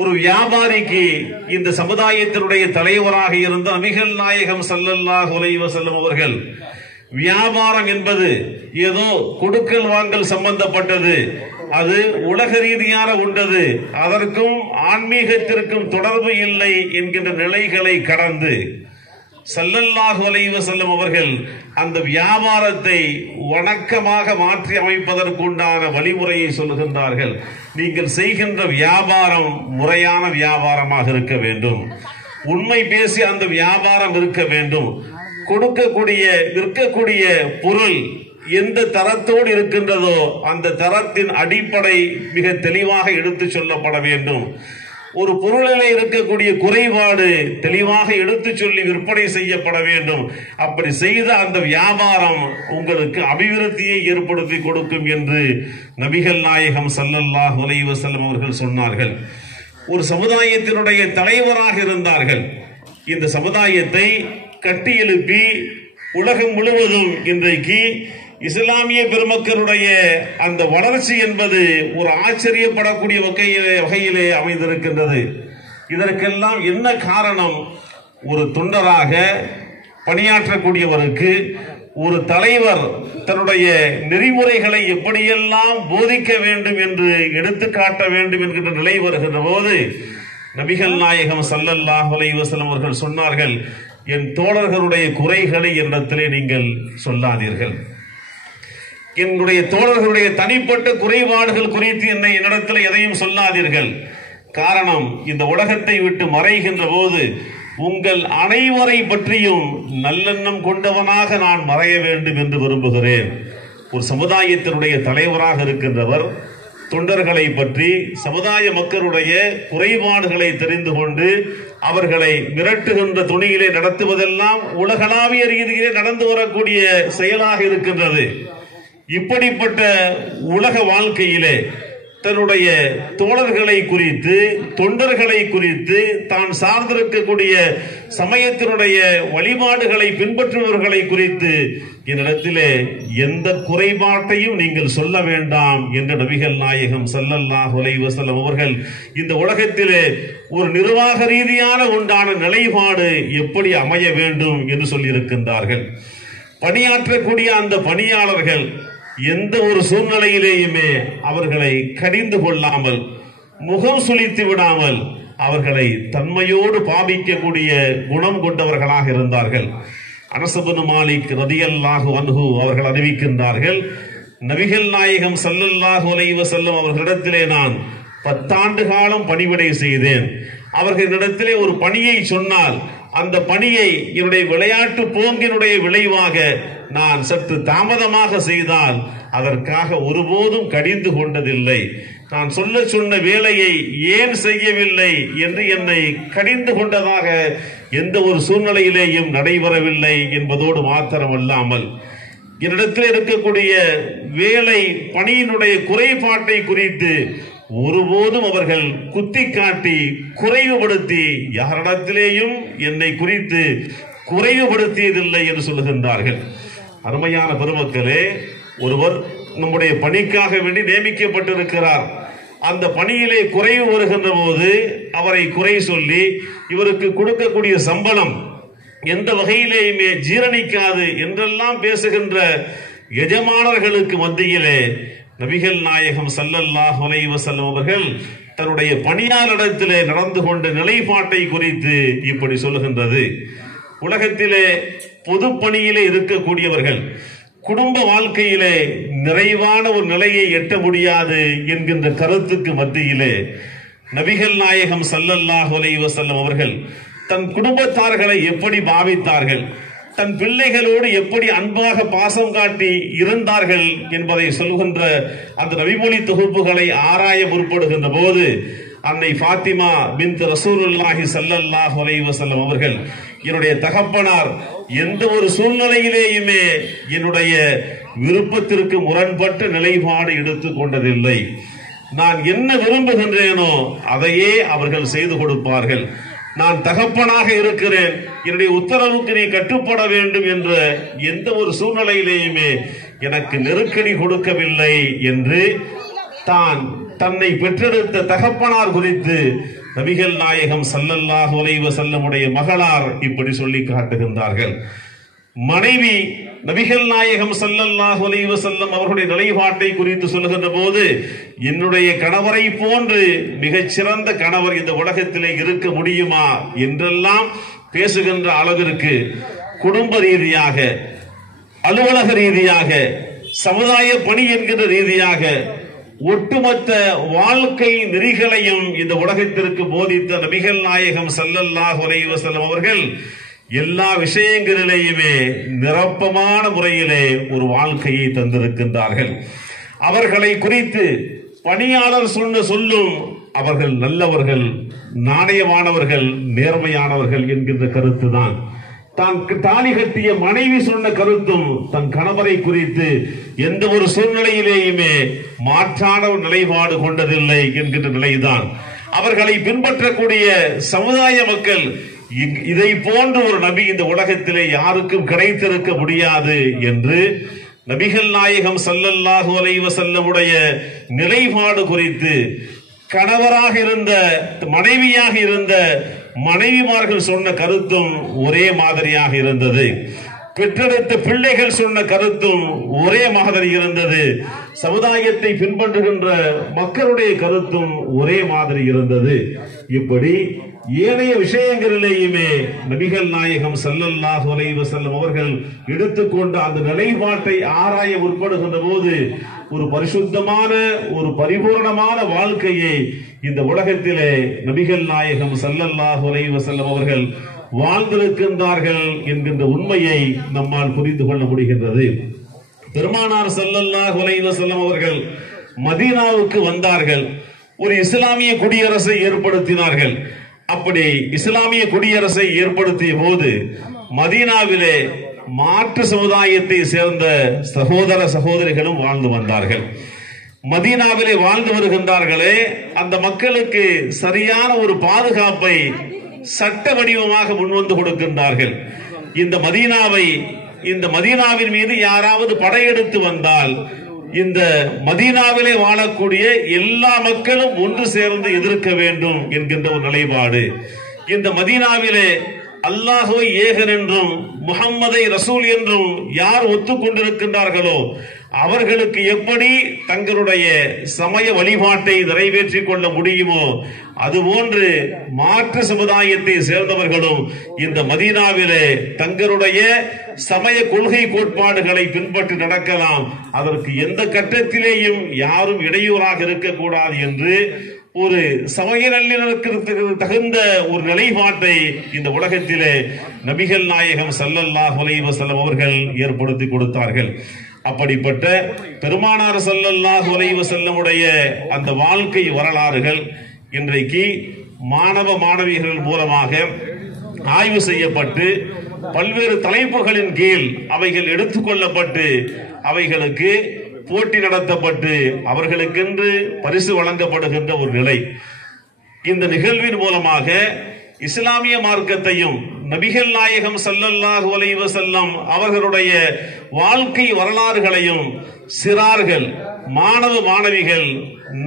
ஒரு வியாபாரிக்கு இந்த சமுதாயத்தினுடைய தலைவராக இருந்த நபிகள் நாயகம் ஸல்லல்லாஹு அலைஹி வஸல்லம் அவர்கள் வியாபாரம் என்பது ஏதோ கொடுக்கல் வாங்கல் சம்பந்தப்பட்டது, அது உலக ரீதியான உண்டது, அதற்கும் ஆன்மீகத்திற்கும் தொடர்பு இல்லை என்கின்ற நிலைகளை கடந்து ஸல்லல்லாஹு அலைஹி வஸல்லம் அவர்கள் அந்த வியாபாரத்தை வணக்கமாக மாற்றி அமைப்பதற்குண்டான வழிமுறையை சொல்லுகின்றார்கள். நீங்கள் செய்கின்ற வியாபாரம் முறையான வியாபாரமாக இருக்க வேண்டும், உண்மை பேசி அந்த வியாபாரம் இருக்க வேண்டும், கொடுக்கக்கூடிய விற்கக்கூடிய பொருள் எந்த தரத்தோடு இருக்கின்றதோ அந்த தரத்தின் அடிப்படை மிக தெளிவாக எடுத்து சொல்லப்பட வேண்டும். ஒரு பொருளிலே இருக்கக்கூடிய குறைபாடு தெளிவாக எடுத்து சொல்லி விற்பனை செய்யப்பட வேண்டும். அப்படி செய்த அந்த வியாபாரம் உங்களுக்கு அபிவிருத்தியை ஏற்படுத்தி கொடுக்கும் என்று நபிகள் நாயகம் ஸல்லல்லாஹு அலைஹி வஸல்லம் அவர்கள் சொன்னார்கள். ஒரு சமுதாயத்தினுடைய தலைவராக இருந்தார்கள். இந்த சமுதாயத்தை கட்டி எழுப்பி உலகம் முழுவதும் இன்றைக்கு இஸ்லாமிய பெருமக்களுடைய அந்த வளர்ச்சி என்பது ஒரு ஆச்சரியப்படக்கூடிய வகையிலே அமைந்திருக்கின்றது. இதற்கெல்லாம் என்ன காரணம்? ஒரு தொண்டராக பணியாற்றக்கூடியவருக்கு ஒரு தலைவர் தன்னுடைய நெறிமுறைகளை எப்படியெல்லாம் போதிக்க வேண்டும் என்று எடுத்துக்காட்ட வேண்டும் என்கின்ற நிலை வருகின்ற போது நபிகள் நாயகம் ஸல்லல்லாஹு அலைஹி வஸல்லம் அவர்கள் சொன்னார்கள், என் தோழர்களுடைய குறைகளை என்னிடத்திலே நீங்கள் சொல்லாதீர்கள், என்னுடைய தோழர்களுடைய தனிப்பட்ட குறைபாடுகள் குறித்து என்னிடத்தில் எதையும் சொல்லாதீர்கள். காரணம், இந்த உலகத்தை விட்டு மறைகின்ற போது உங்கள் அனைவரை பற்றியும் நல்லெண்ணம் கொண்டவனாக நான் மறைய வேண்டும் என்று விரும்புகிறேன். ஒரு சமுதாயத்தினுடைய தலைவராக இருக்கின்றவர் தொண்டர்களை பற்றி, சமுதாய மக்களுடைய குறைபாடுகளை தெரிந்து கொண்டு அவர்களை மிரட்டுகின்ற துணியிலே நடத்துவதெல்லாம் உலகளாவிய ரீதியிலே நடந்து வரக்கூடிய செயலாக இருக்கின்றது. இப்படிப்பட்ட உலக வாழ்க்கையிலே தன்னுடைய தோழர்களை குறித்து, தொண்டர்களை குறித்து, தான் சார்ந்திருக்கக்கூடிய சமயத்தினுடைய வழிபாடுகளை பின்பற்றுபவர்களை குறித்து என்னிடத்திலே எந்த குறைபாட்டையும் நீங்கள் சொல்ல வேண்டாம் என்று நபிகள் நாயகம் ஸல்லல்லாஹு அலைஹி வஸல்லம் அவர்கள் இந்த உலகத்திலே ஒரு நிர்வாக ரீதியான உண்டான நிலைப்பாடு எப்படி அமைய வேண்டும் என்று சொல்லியிருக்கின்றார்கள். பணியாற்றக்கூடிய அந்த பணியாளர்கள் எந்த ஒரு சூழ்நிலையிலேயுமே அவர்களை கடிந்து கொள்ளாமல், முகம் சுளித்து விடாமல், அவர்களை தன்மையோடு பாவிக்கக்கூடிய குணம் கொண்டவர்களாக இருந்தார்கள். அனஸ் இப்னு மாலிக் ரலியல்லாஹு அன்ஹு அவர்கள் அறிவிக்கின்றார்கள், நபிகள் நாயகம் ஸல்லல்லாஹு அலைஹி வஸல்லம் அவர்களிடத்திலே நான் 10 ஆண்டு காலம் பணிவிடை செய்தேன். அவர்களிடத்திலே ஒரு பணியை சொன்னால் அந்த பணியை என்னுடைய விளையாட்டு போங்கினுடைய விளைவாக நான் சற்று தாமதமாக செய்தால் அதற்காக ஒருபோதும் கடிந்து கொண்டதில்லை. நான் சொல்ல சொன்ன வேலையை ஏன் செய்யவில்லை என்று என்னை கடிந்து கொண்டதாக எந்த ஒரு சூழ்நிலையிலேயும் நடைபெறவில்லை என்பதோடு மாத்திரமல்லாமல், என்னிடத்தில் இருக்கக்கூடிய வேலை பணியினுடைய குறைபாட்டை குறித்து ஒருபோதும் அவர்கள் குத்தி காட்டி குறைவுபடுத்தி யாரிடத்திலேயும் என்னை குறித்து குறைவுபடுத்தியதில்லை என்று சொல்லுகின்றார்கள். அருமையான பெருமக்களே, ஒருவர் நம்முடைய பணிக்காக வேண்டி நியமிக்கப்பட்டிருக்கிறார். அந்த பணியிலே குறைவு வருகின்ற போது அவரை குறை சொல்லி இவருக்கு கொடுக்கக்கூடிய சம்பளம் எந்த வகையிலேயுமே ஜீரணிக்காது என்றெல்லாம் பேசுகின்ற எஜமானர்களுக்கு மத்தியிலே நபிகள் நாயகம் ஸல்லல்லாஹு அலைஹி வஸல்லம் அவர்கள் தன்னுடைய பணியாளரிடத்திலே நடந்து கொண்ட நிலைப்பாட்டை குறித்து இப்படி சொல்லுகின்றது. உலகத்திலே பொது பணியிலே இருக்கக்கூடியவர்கள் குடும்ப வாழ்க்கையிலே நிறைவான ஒரு நிலையை எட்ட முடியாது என்கின்ற கருத்துக்கு மத்தியிலே நபிகள் நாயகம் ஸல்லல்லாஹு அலைஹி வஸல்லம் அவர்கள் தன் குடும்பத்தார்களை எப்படி பாவித்தார்கள், தன் பிள்ளைகளோடு எப்படி அன்பாக பாசம் காட்டி இருந்தார்கள் என்பதை சொல்கின்ற அந்த நபிமொழி தொகுப்புகளை ஆராய முற்படுகின்ற போது அன்னை ஃபாத்திமா பின்த் ரசூலுல்லாஹி ஸல்லல்லாஹு அலைஹி வஸல்லம் அவர்கள், என்னுடைய தகப்பனார் எந்த ஒரு சூழ்நிலையிலேயுமே என்னுடைய விருப்பத்திற்கு முரண்பட்ட நிலைப்பாடு எடுத்துக் கொண்டதில்லை. நான் என்ன விரும்புகின்றேனோ அதையே அவர்கள் செய்து கொடுப்பார்கள். நான் தகப்பனாக இருக்கிறேன், என்னுடைய உத்தரவுக்கு நீ கட்டுப்பட வேண்டும் என்ற எந்த ஒரு சூழ்நிலையிலேயுமே எனக்கு நெருக்கடி கொடுக்கவில்லை என்று தன்னை பெற்றெடுத்த தகப்பனார் குறித்து நபிகள் நாயகம் ஸல்லல்லாஹு அலைஹி வஸல்லமுடைய மகளார் இப்படி சொல்லி காட்டுகின்றார்கள். மனைவி நபிகள் நாயகம் ஸல்லல்லாஹு அலைஹி வஸல்லம் அவர்களுடைய நிலைப்பாட்டை குறித்து சொல்லுகின்ற போது, என்னுடைய கணவரை போன்று மிகச்சிறந்த கணவர் இந்த உலகத்திலே இருக்க முடியுமா என்றெல்லாம் பேசுகின்ற அளவிற்கு குடும்ப ரீதியாக, அலுவலக ரீதியாக, சமுதாய பணி என்கின்ற ரீதியாக ஒட்டுமொத்த வாழ்க்கை நெறிகளையும் இந்த உலகத்திற்கு போதித்த நபிகள் நாயகம் ஸல்லல்லாஹு அலைஹி வஸல்லம் அவர்கள் எல்லா விஷயங்களிலேயுமே நிரப்பமான முறையிலே ஒரு வாழ்க்கையை தந்திருக்கின்றார்கள். அவர்களை குறித்து பணியாளர் சொல்லும் அவர்கள் நல்லவர்கள், நாணயமானவர்கள், நேர்மையானவர்கள் என்கின்ற கருத்து தான். தான் தாலி கட்டிய மனைவி சொன்ன கருத்தும் தன் கணவரை குறித்து எந்த ஒரு சூழ்நிலையிலேயுமே மாற்றான ஒரு நிலைப்பாடு கொண்டதில்லை என்கின்ற நிலைதான். அவர்களை பின்பற்றக்கூடிய சமுதாய மக்கள் இதை போன்ற ஒரு நபி இந்த உலகத்திலே யாருக்கும் கிடைத்திருக்க முடியாது என்று நபிகள் நாயகம் ஸல்லல்லாஹு அலைஹி வஸல்லமுடைய நிலைப்பாடு குறித்து கணவராக இருந்த, மனைவியாக இருந்த மனைவிமார்கள் சொன்ன கருத்தும் ஒரே மாதிரியாக இருந்தது. பெற்றெடுத்த பிள்ளைகள் சொன்ன கருத்தும் ஒரே மாதிரி இருந்தது. சமுதாயத்தை பின்பற்றுகின்ற மக்களுடைய கருத்தும் ஒரே மாதிரி இருந்தது. இப்படி ஏனைய விஷயங்களிலேயுமே நபிகள் நாயகம் ஸல்லல்லாஹு அலைஹி வஸல்லம் அவர்கள் எடுத்துக்கொண்ட அந்த நிலைப்பாட்டை ஆராய முற்படுகின்ற போது ஒரு பரிசுத்தமான, ஒரு பரிபூர்ணமான வாழ்க்கையை இந்த உலகத்திலே நபிகள் நாயகம் ஸல்லல்லாஹு அலைஹி வஸல்லம் அவர்கள் வாழ்ந்திருக்கின்றார்கள் என்கின்ற உண்மையை நம்மால் புரிந்து கொள்ள முடிகின்றது. பெருமானார் ஸல்லல்லாஹு அலைஹி வஸல்லம் அவர்கள் மதீனாவுக்கு வந்தார்கள். ஒரு இஸ்லாமிய குடியரசை ஏற்படுத்தினார்கள். அப்படி இஸ்லாமிய குடியரசை ஏற்படுத்திய போது மதீனாவிலே மாற்று சமுதாயத்தை சேர்ந்த சகோதர சகோதரிகளும் வாழ்ந்து வந்தார்கள். மதீனாவிலே வாழ்ந்து வருகின்றார்களே, அந்த மக்களுக்கு சரியான ஒரு பாதுகாப்பை சட்ட வடிவமாக முன்வந்து கொடுக்கின்றார்கள். இந்த மதீனாவின் மீது யாராவது படையெடுத்து வந்தால் இந்த மதீனாவிலே வாழக்கூடிய எல்லா மக்களும் ஒன்று சேர்ந்து எதிர்க்க வேண்டும் என்கின்ற ஒரு நிலைப்பாடு. இந்த மதீனாவிலே அல்லாஹ்வை ஏகன் என்றும் முஹம்மதை ரசூல் என்றும் யார் ஒத்துக்கொண்டிருக்கின்றார்களோ அவர்களுக்கு எப்படி தங்களுடைய சமய வழிபாட்டை நிறைவேற்றிக் கொள்ள முடியுமோ அதுபோன்று மாற்று சமுதாயத்தை சேர்ந்தவர்களும் இந்த மதீனாவிலே தங்களுடைய சமய கொள்கை கோட்பாடுகளை பின்பற்றி நடக்கலாம். அதற்கு எந்த கட்டத்திலேயும் யாரும் இடையூறாக இருக்கக்கூடாது என்று ஒரு சமய நல்லிணக்கத்துக்கு தகுந்த ஒரு நிலைப்பாட்டை இந்த உலகத்திலே நபிகள் நாயகம் ஸல்லல்லாஹு அலைஹி வஸல்லம் அவர்கள் ஏற்படுத்தி கொடுத்தார்கள். அப்படிப்பட்ட பெருமானார் ஸல்லல்லாஹு அலைஹி வஸல்லமுடைய அந்த வாழ்க்கை வரலாறுகள் இன்றைக்கு மாணவ மாணவிகள் மூலமாக ஆய்வு செய்யப்பட்டு பல்வேறு தலைப்புகளின் கீழ் அவைகள் எடுத்துக்கொள்ளப்பட்டு அவைகளுக்கு போட்டி நடத்தப்பட்டு அவர்களுக்கென்று பரிசு வழங்கப்படுகின்ற ஒரு நிலை. இந்த நிகழ்வின் மூலமாக இஸ்லாமிய மார்க்கத்தையும் நபிகள் நாயகம் ஸல்லல்லாஹு அலைஹி வஸல்லம் அவர்களுடைய வாழ்க்கை வரலாறுகளையும் சிறார்கள் மாணவ மாணவிகள்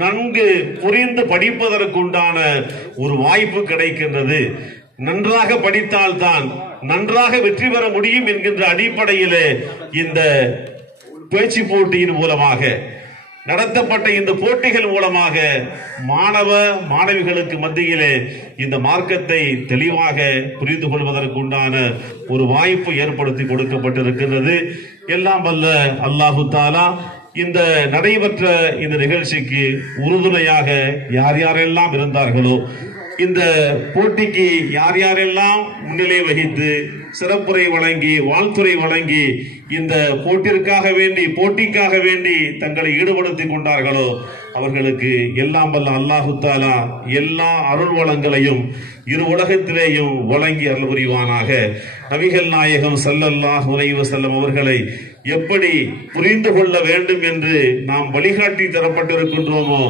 நன்கு புரிந்து படிப்பதற்குண்டான ஒரு வாய்ப்பு கிடைக்கின்றது. நன்றாக படித்தால்தான் நன்றாக வெற்றி பெற முடியும் என்கின்ற அடிப்படையிலே இந்த பேச்சு போட்டியின் மூலமாக நடத்தப்பட்ட இந்த போட்டிகள் மூலமாக மாணவ மாணவிகளுக்கு மத்தியிலே இந்த மார்க்கத்தை தெளிவாக புரிந்து கொள்வதற்குண்டான ஒரு வாய்ப்பு ஏற்படுத்தி கொடுக்கப்பட்டிருக்கின்றது. எல்லாம் வல்ல அல்லாஹு தாலா இந்த நடைபெற்ற இந்த நிகழ்ச்சிக்கு உறுதுணையாக யார் யாரெல்லாம் இருந்தார்களோ, இந்த போட்டிக்கு யார் யாரெல்லாம் முன்னிலை வகித்து சிறப்புரை வழங்கி வாழ்த்துரை வழங்கி இந்த போட்டிக்காக வேண்டி தங்களை ஈடுபடுத்திக் கொண்டார்களோ அவர்களுக்கு எல்லாம் வல்ல அல்லாஹு தாலா எல்லா அருள் வளங்களையும் இரு உலகத்திலேயும் வழங்கி அருள் புரிவானாக. நபிகள் நாயகம் ஸல்லல்லாஹு அலைஹி வஸல்லம் அவர்களை எப்படி புரிந்து கொள்ள வேண்டும் என்று நாம் வழிகாட்டி தரப்பட்டிருக்கின்றோமோ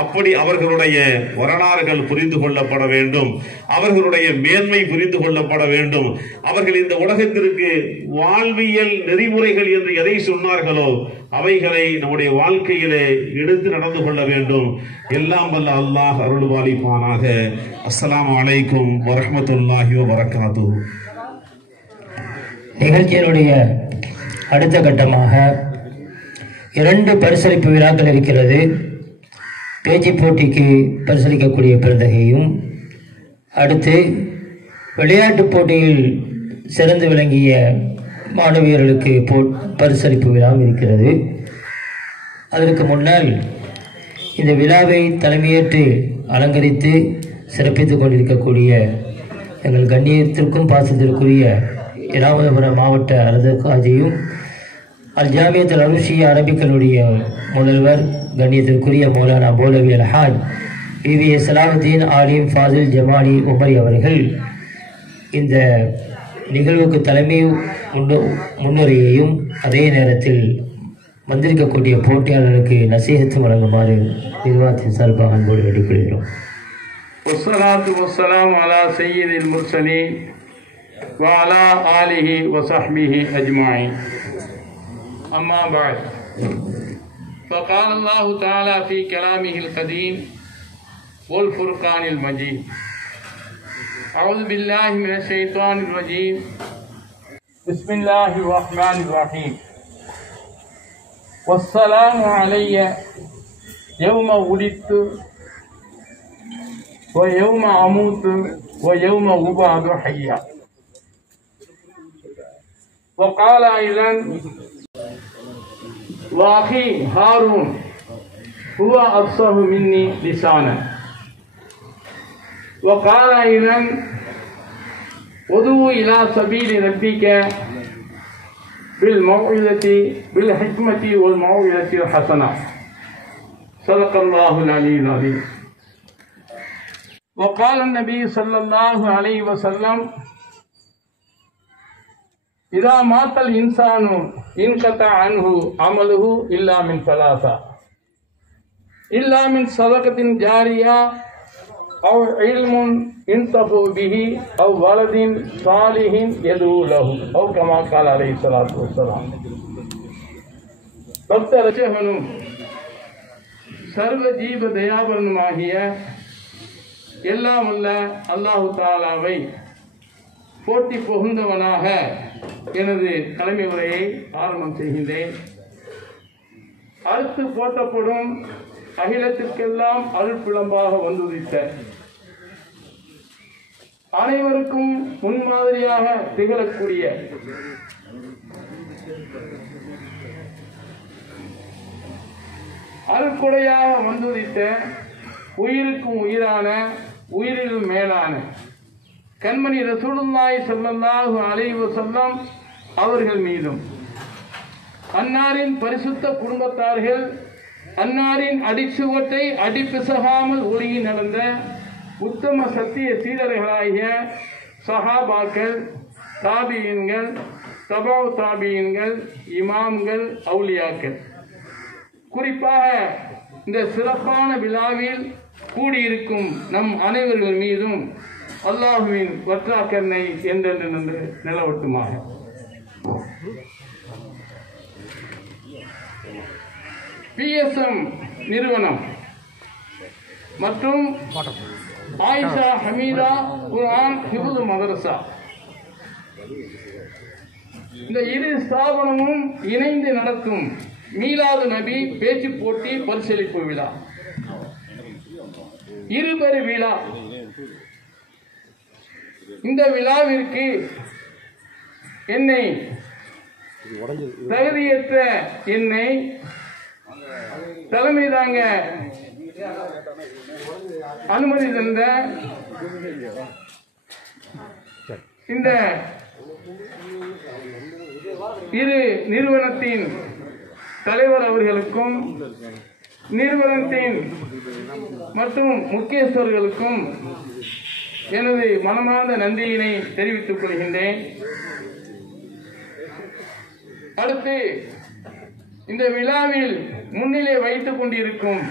அப்படி அவர்களுடைய வரலாறுகள் புரிந்து கொள்ளப்பட வேண்டும், அவர்களுடைய மேன்மை புரிந்து கொள்ளப்பட வேண்டும். அவர்கள் இந்த உலகத்திற்கு வாழ்வியல் நெறிமுறைகள் என்று எதை சொன்னார்களோ அவைகளை நம்முடைய வாழ்க்கையிலே எடுத்து நடந்து கொள்ள வேண்டும். எல்லாம் வல்ல அல்லாஹ் அருள் பாலிப்பானாக. அஸ்ஸலாமு அலைக்கும் வரஹ்மத்துல்லாஹி வபரகாத்துஹு. நிகழ்ச்சியினுடைய அடுத்த கட்டமாக 2 பரிசளிப்பு விழாக்கள் இருக்கிறது. பேச்சு போட்டிக்கு பரிசளிக்கக்கூடிய பெருந்தகையும், அடுத்து விளையாட்டு போட்டியில் சிறந்து விளங்கிய மாணவியர்களுக்கு பரிசளிப்பு விழாவும் இருக்கிறது. அதற்கு முன்னால் இந்த விழாவை தலைமையேற்று அலங்கரித்து சிறப்பித்துக் கொண்டிருக்கக்கூடிய எங்கள் கண்ணியத்திற்கும் பாசத்திற்குரிய இராமநாதபுரம் மாவட்ட அரசுகாஜியும் அல் ஜாமியத்துல் அருஷியா அரபிக்கனுடைய முதல்வர் கண்ணியத்திற்குரிய மௌலானா மௌலவி அல்ஹாஜ் பிவி சலாஹுதீன் ஆலிம் ஃபாசில் ஜமாலி உமரி அவர்கள் இந்த நிகழ்வுக்கு தலைமை முன்னுரையையும் அதே நேரத்தில் வந்திருக்கக்கூடிய போட்டியாளர்களுக்கு நசீஹத்து வழங்குமாறு நிர்வாகத்தின் சார்பாக அன்போடு வேண்டிக்கொள்கிறோம். வஸ்ஸலாத்து வஸ்ஸலாமு அலா சய்யிதில் முர்ஸலீன் வ அலா ஆலிஹி வ ஸஹ்பிஹி அஜ்மாயின். அம்மா பஅத். فقال الله تعالى في كلامه القديم والفرقان المجيد. أعوذ بالله من الشيطان الرجيم. بسم الله الرحمن الرحيم. والسلام علي يوم ولدت ويوم أموت ويوم أبعث حيا. وقال أيضا وأخي هارون هو أفصح مني لسانا. وقال أيضا ادعو إلى سبيل ربك بالحكمة والموعظة الحسنة. صدق الله العلي العظيم. وقال النبي صلى الله عليه وسلم இதா மாத்தல் இன்சானு இன்கதா அன்ஹு அமலுஹு இல்லா மின் ஸலாஸா இல்லா மின் ஸதகத்தின் ஜாரியா அவ் இல்முன் இன்தஃபு பிஹி அவ் வலதின் சாலிஹின் யதுஉ லஹு அவ் கமா கால அலைஹி ஸலாத்து வஸ்ஸலாம். பக்த ரட்சகனும் சர்வ ஜீவ தயாபரனுமாகிய எல்லாம் உள்ள அல்லாஹு தஆலாவை போட்டி புகுந்தவனாக எனது தலைமை உரையை ஆரம்பம் செய்கின்றேன். அடுத்து போற்றப்படும் அகிலத்திற்கெல்லாம் அருட்பிளம்பாக வந்துதித்த அனைவருக்கும் முன்மாதிரியாக திகழக்கூடிய அருட்கொடையாக வந்துதித்த உயிருக்கும் உயிரான உயிரிலும் மேலான கண்மணி ரசூலுல்லாஹி ஸல்லல்லாஹு அலைஹி வஸல்லம் அவர்கள் மீதும் அன்னாரின் பரிசுத்த குடும்பத்தார்கள் அன்னாரின் அடிச்சுவட்டை அடிப்பிசகாமல் ஒழுங்கி நடந்த உத்தம சத்திய சீடர்களாகிய சஹாபாக்கள், தாபியீன்கள், தபவு தாபியீன்கள், இமாம்கள், அவுலியாக்கள், குறிப்பாக இந்த சிறப்பான விழாவில் கூடியிருக்கும் நம் அனைவர்கள் மீதும் அல்லாஹுவின் வற்றாக்கருணை என்றென்று நின்று நிலவட்டுமாக. PSM நிறுவனம் மற்றும் ஆயிஷா ஹமீதா குர்ஆன் ஹிஃப்து மதரசா இந்த இரு ஸ்தாபனமும் இணைந்து நடத்தும் மீலாது நபி பேச்சு போட்டி பரிசளிப்பு விழா, இருபெரு விழா. இந்த விழாவிற்கு என்னை தகுதியற்ற என்னை தலைமை தாங்க அனுமதி தந்த இந்த இரு நிறுவனத்தின் தலைவர் அவர்களுக்கும் நிறுவனத்தின் மற்றும் முக்கியஸ்தர்களுக்கும் எனது மனமார்ந்த நன்றியினை தெரிவித்துக் கொள்கின்றேன். அடுத்து இந்த விழாவில் முன்னிலை வைத்துக் கொண்டிருக்கும்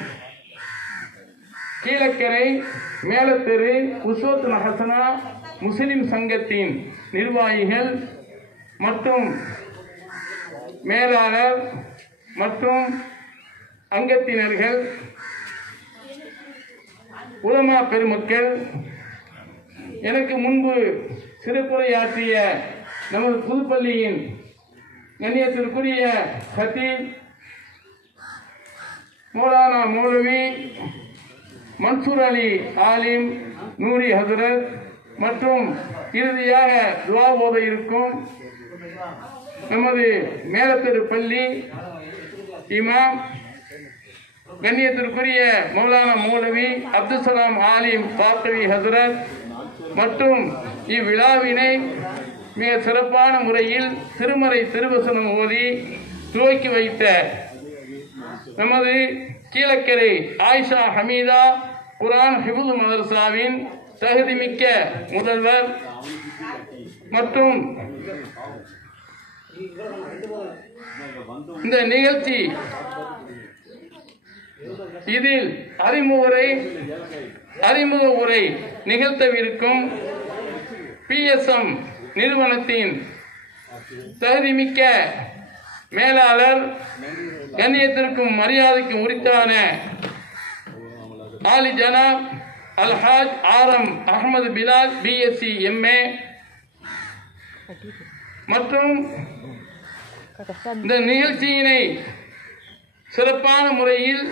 கீழக்கரை மேலத்தெரு உஸ்வத்துல் ஹசனா முஸ்லிம் சங்கத்தின் நிர்வாகிகள் மற்றும் மேலாளர் மற்றும் அங்கத்தினர்கள், உலமா பெருமக்கள், எனக்கு முன்பு சிறப்புரையாற்றிய நமது புதுப்பள்ளியின் கண்ணியத்திற்குரிய ஹத்தீப் மௌலானா மௌலவி மன்சூர் அலி ஆலிம் நூரி ஹசரத் மற்றும் இறுதியாக துவா போத இருக்கும் நமது மேலத்தெரு பள்ளி இமாம் கண்ணியத்திற்குரிய மௌலானா மௌலவி அப்துல் சலாம் ஆலிம் பாத்தவி ஹசரத் மற்றும் இவ்விழாவினை மிக சிறப்பான முறையில் திருமறை திருவசனம் ஓதி துவக்கி வைத்த நமது கீழக்கரை ஆயிஷா ஹமீதா குர்ஆன் ஹிஃப்து மதரசாவின் தகுதிமிக்க முதல்வர் மற்றும் இந்த நிகழ்ச்சி இதில் அறிமுக உரை நிகழ்த்தவிருக்கும் PSM நிறுவனத்தின் தகுதிமிக்க மேலாளர், கண்ணியத்திற்கும் மரியாதைக்கும் உரித்தான ஆலி ஜனாப் அல்ஹாஜ் ஆரம் அஹமது பிலால் BSc MA மற்றும் இந்த நிகழ்ச்சியினை சிறப்பான முறையில்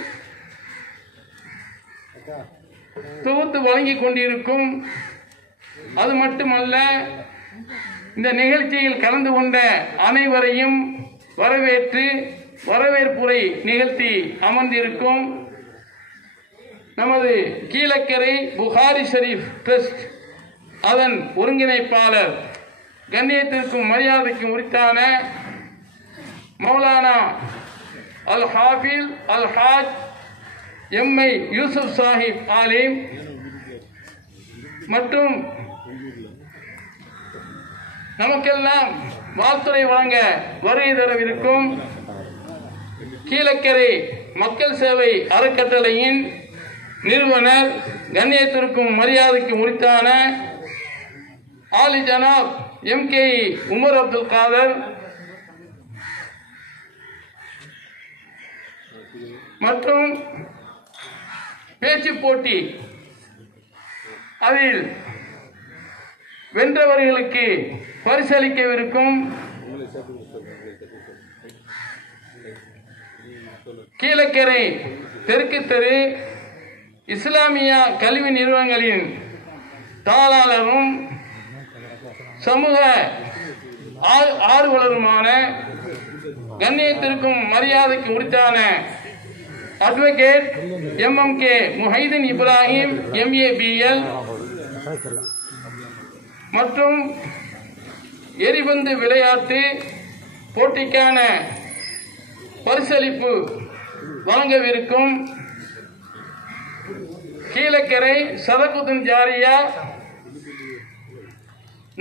தொகுத்து வழங்கிக் கொண்டிருக்கும், அது மட்டுமல்ல இந்த நிகழ்ச்சியில் கலந்து கொண்ட அனைவரையும் வரவேற்று வரவேற்புரை நிகழ்த்தி அமர்ந்திருக்கும் நமது கீழக்கரை புகாரி ஷரீஃப் ட்ரஸ்ட் அதன் ஒருங்கிணைப்பாளர், கண்ணியத்திற்கும் மரியாதைக்கும் உரித்தான மௌலானா அல் ஹாஃபில் அல் ஹாஜ் MI யூசுப் சாஹிப் ஆலிம் மற்றும் நமக்கெல்லாம் வாழ்த்துறை வழங்க வருகை தரவிருக்கும் கீழக்கரை மக்கள் சேவை அறக்கட்டளையின் நிறுவனர், கண்ணியத்திற்கும் மரியாதைக்கும் உரித்தான ஆலி ஜனாப் MKE உமர் அப்துல் காதர் மற்றும் பேச்சு போட்டி அதில் வென்றவர்களுக்கு பரிசளிக்கவிருக்கும் கீழக்கரை தெற்கு தெரு இஸ்லாமியா கல்வி நிறுவனங்களின் தாளாளரும் சமூக ஆர்வலருமான கண்ணியத்திற்கும் மரியாதைக்கு உரித்தான advocate MMK Mohideen Ibrahim MA BL மற்றும் எரிபந்து விளையாட்டு போட்டிக்கான பரிசளிப்பு வழங்கவிருக்கும் கீழக்கரை சதகுத்துன் ஜாரியா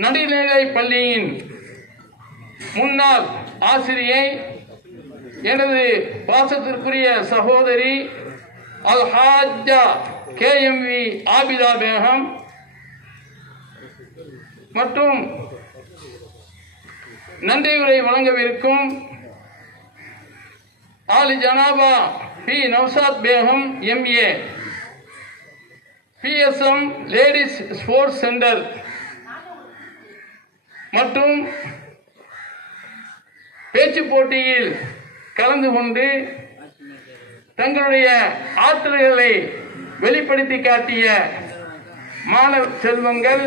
நடுநிலை பள்ளியின் முன்னாள் ஆசிரியை, எனது பாசத்திற்குரிய சகோதரி அல் ஹாஜா KMV ஆபிதா பேகம் மற்றும் நன்றியுரை வழங்கவிருக்கும் ஆலி ஜனாபா P Naushad Begum MA PSM ladies sports centre மற்றும் பேச்சு போட்டியில் கலந்து கொண்டு தங்களுடைய ஆற்றல்களை வெளிப்படுத்தி காட்டிய மாணவ செல்வங்கள்,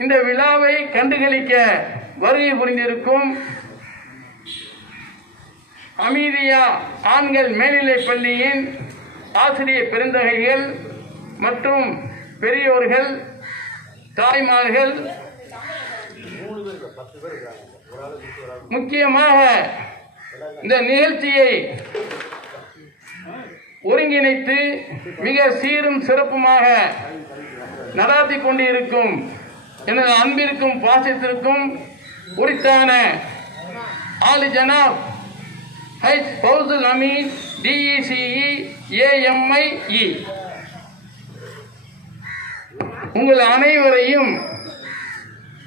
இந்த விழாவை கண்டுகளிக்க வருகை புரிந்திருக்கும் அமீதியா ஆண்கள் மேல்நிலைப் பள்ளியின் ஆசிரியர் பெருந்தகைகள் மற்றும் பெரியோர்கள், தாய்மார்கள், முக்கியமாக இந்த நிகழ்ச்சியை ஒருங்கிணைத்து மிக சீரும் சிறப்புமாக நடாத்தி கொண்டிருக்கும் எனது அன்பிற்கும் பாசத்திற்கும் உரித்தான ஆலி ஜனாப் H ஃபௌசுல் அமீன் DECE AMIE உங்கள் அனைவரையும்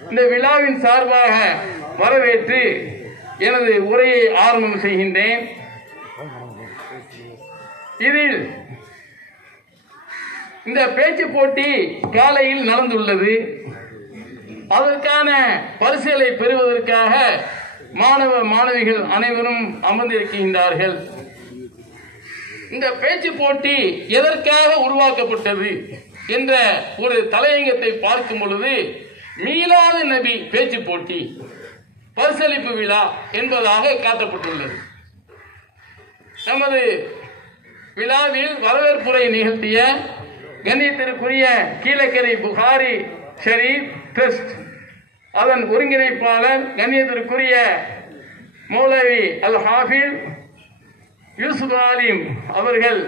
இந்த விழாவின் சார்பாக வரவேற்று எனது உரையை ஆரம்பம் செய்கின்றேன். இதில் இந்த பேச்சு போட்டி காலையில் நடந்துள்ளது. அதற்கான பரிசுகளை பெறுவதற்காக மாணவ மாணவிகள் அனைவரும் அமர்ந்திருக்கின்றார்கள். இந்த பேச்சு போட்டி எதற்காக உருவாக்கப்பட்டது என்ற ஒரு தலையங்கத்தை பார்க்கும் பொழுது, மீலாது நபி பேச்சு போட்டி பரிசளிப்பு விழா என்பதாக காட்டப்பட்டுள்ளது. நமது விழாவில் வரவேற்புரை நிகழ்த்திய கண்ணியத்திற்குரிய கீழக்கரை புகாரி ஷரீப் ட்ரஸ்ட் அதன் ஒருங்கிணைப்பாளர் கண்ணியத்திற்குரிய மௌலவி அல் ஹாஃபில் யூசுப் ஆலிம் அவர்கள்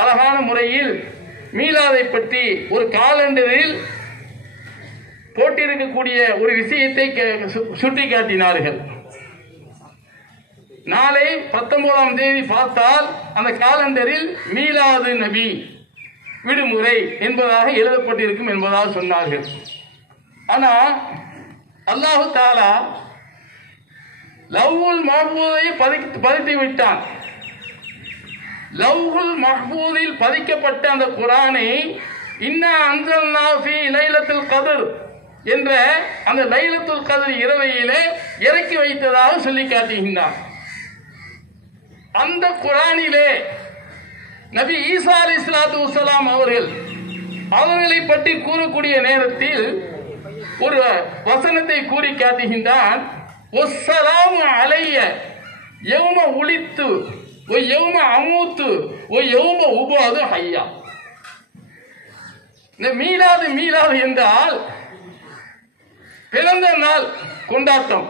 அழகான முறையில் மீலாதை பற்றி ஒரு காலண்டரில் போட்டிருக்கக்கூடிய ஒரு விஷயத்தை சுட்டிக்காட்டினார்கள். நாளை 19ஆம் தேதி பார்த்தால் அந்த காலண்டரில் மீலாது நபி விடுமுறை என்பதாக எழுதப்பட்டிருக்கும் என்பதாக சொன்னார்கள். ஆனால் அல்லாஹு தாலா லவ்வுல் மஹ்பூதை பதித்து விட்டான். லவ்வுல் மஹ்பூதில் பதிக்கப்பட்ட அந்த குர்ஆனை இன்னா அன்ஸல்னா ஃபீ லைலத்துல் கத்ர் என்ற அந்த லைலத்துல் கத்ர் இரவையிலே இறக்கி வைத்ததாக சொல்லி காட்டுகின்றார். அந்த குர்ஆனிலே நபி ஈசா அலைஹிஸ்ஸலாத்து வஸ்ஸலாம் அவர்களை பற்றி கூறக்கூடிய நேரத்தில் ஒரு வசனத்தை கூறி காட்டுகின்றான். வஸ்ஸலாமு அலைய யௌம உலித்து வ யௌம அமூத்து வ யௌம உபாது ஹய்யா. இந்த மீலாது என்றால் பிறந்த நாள் கொண்டாட்டம்.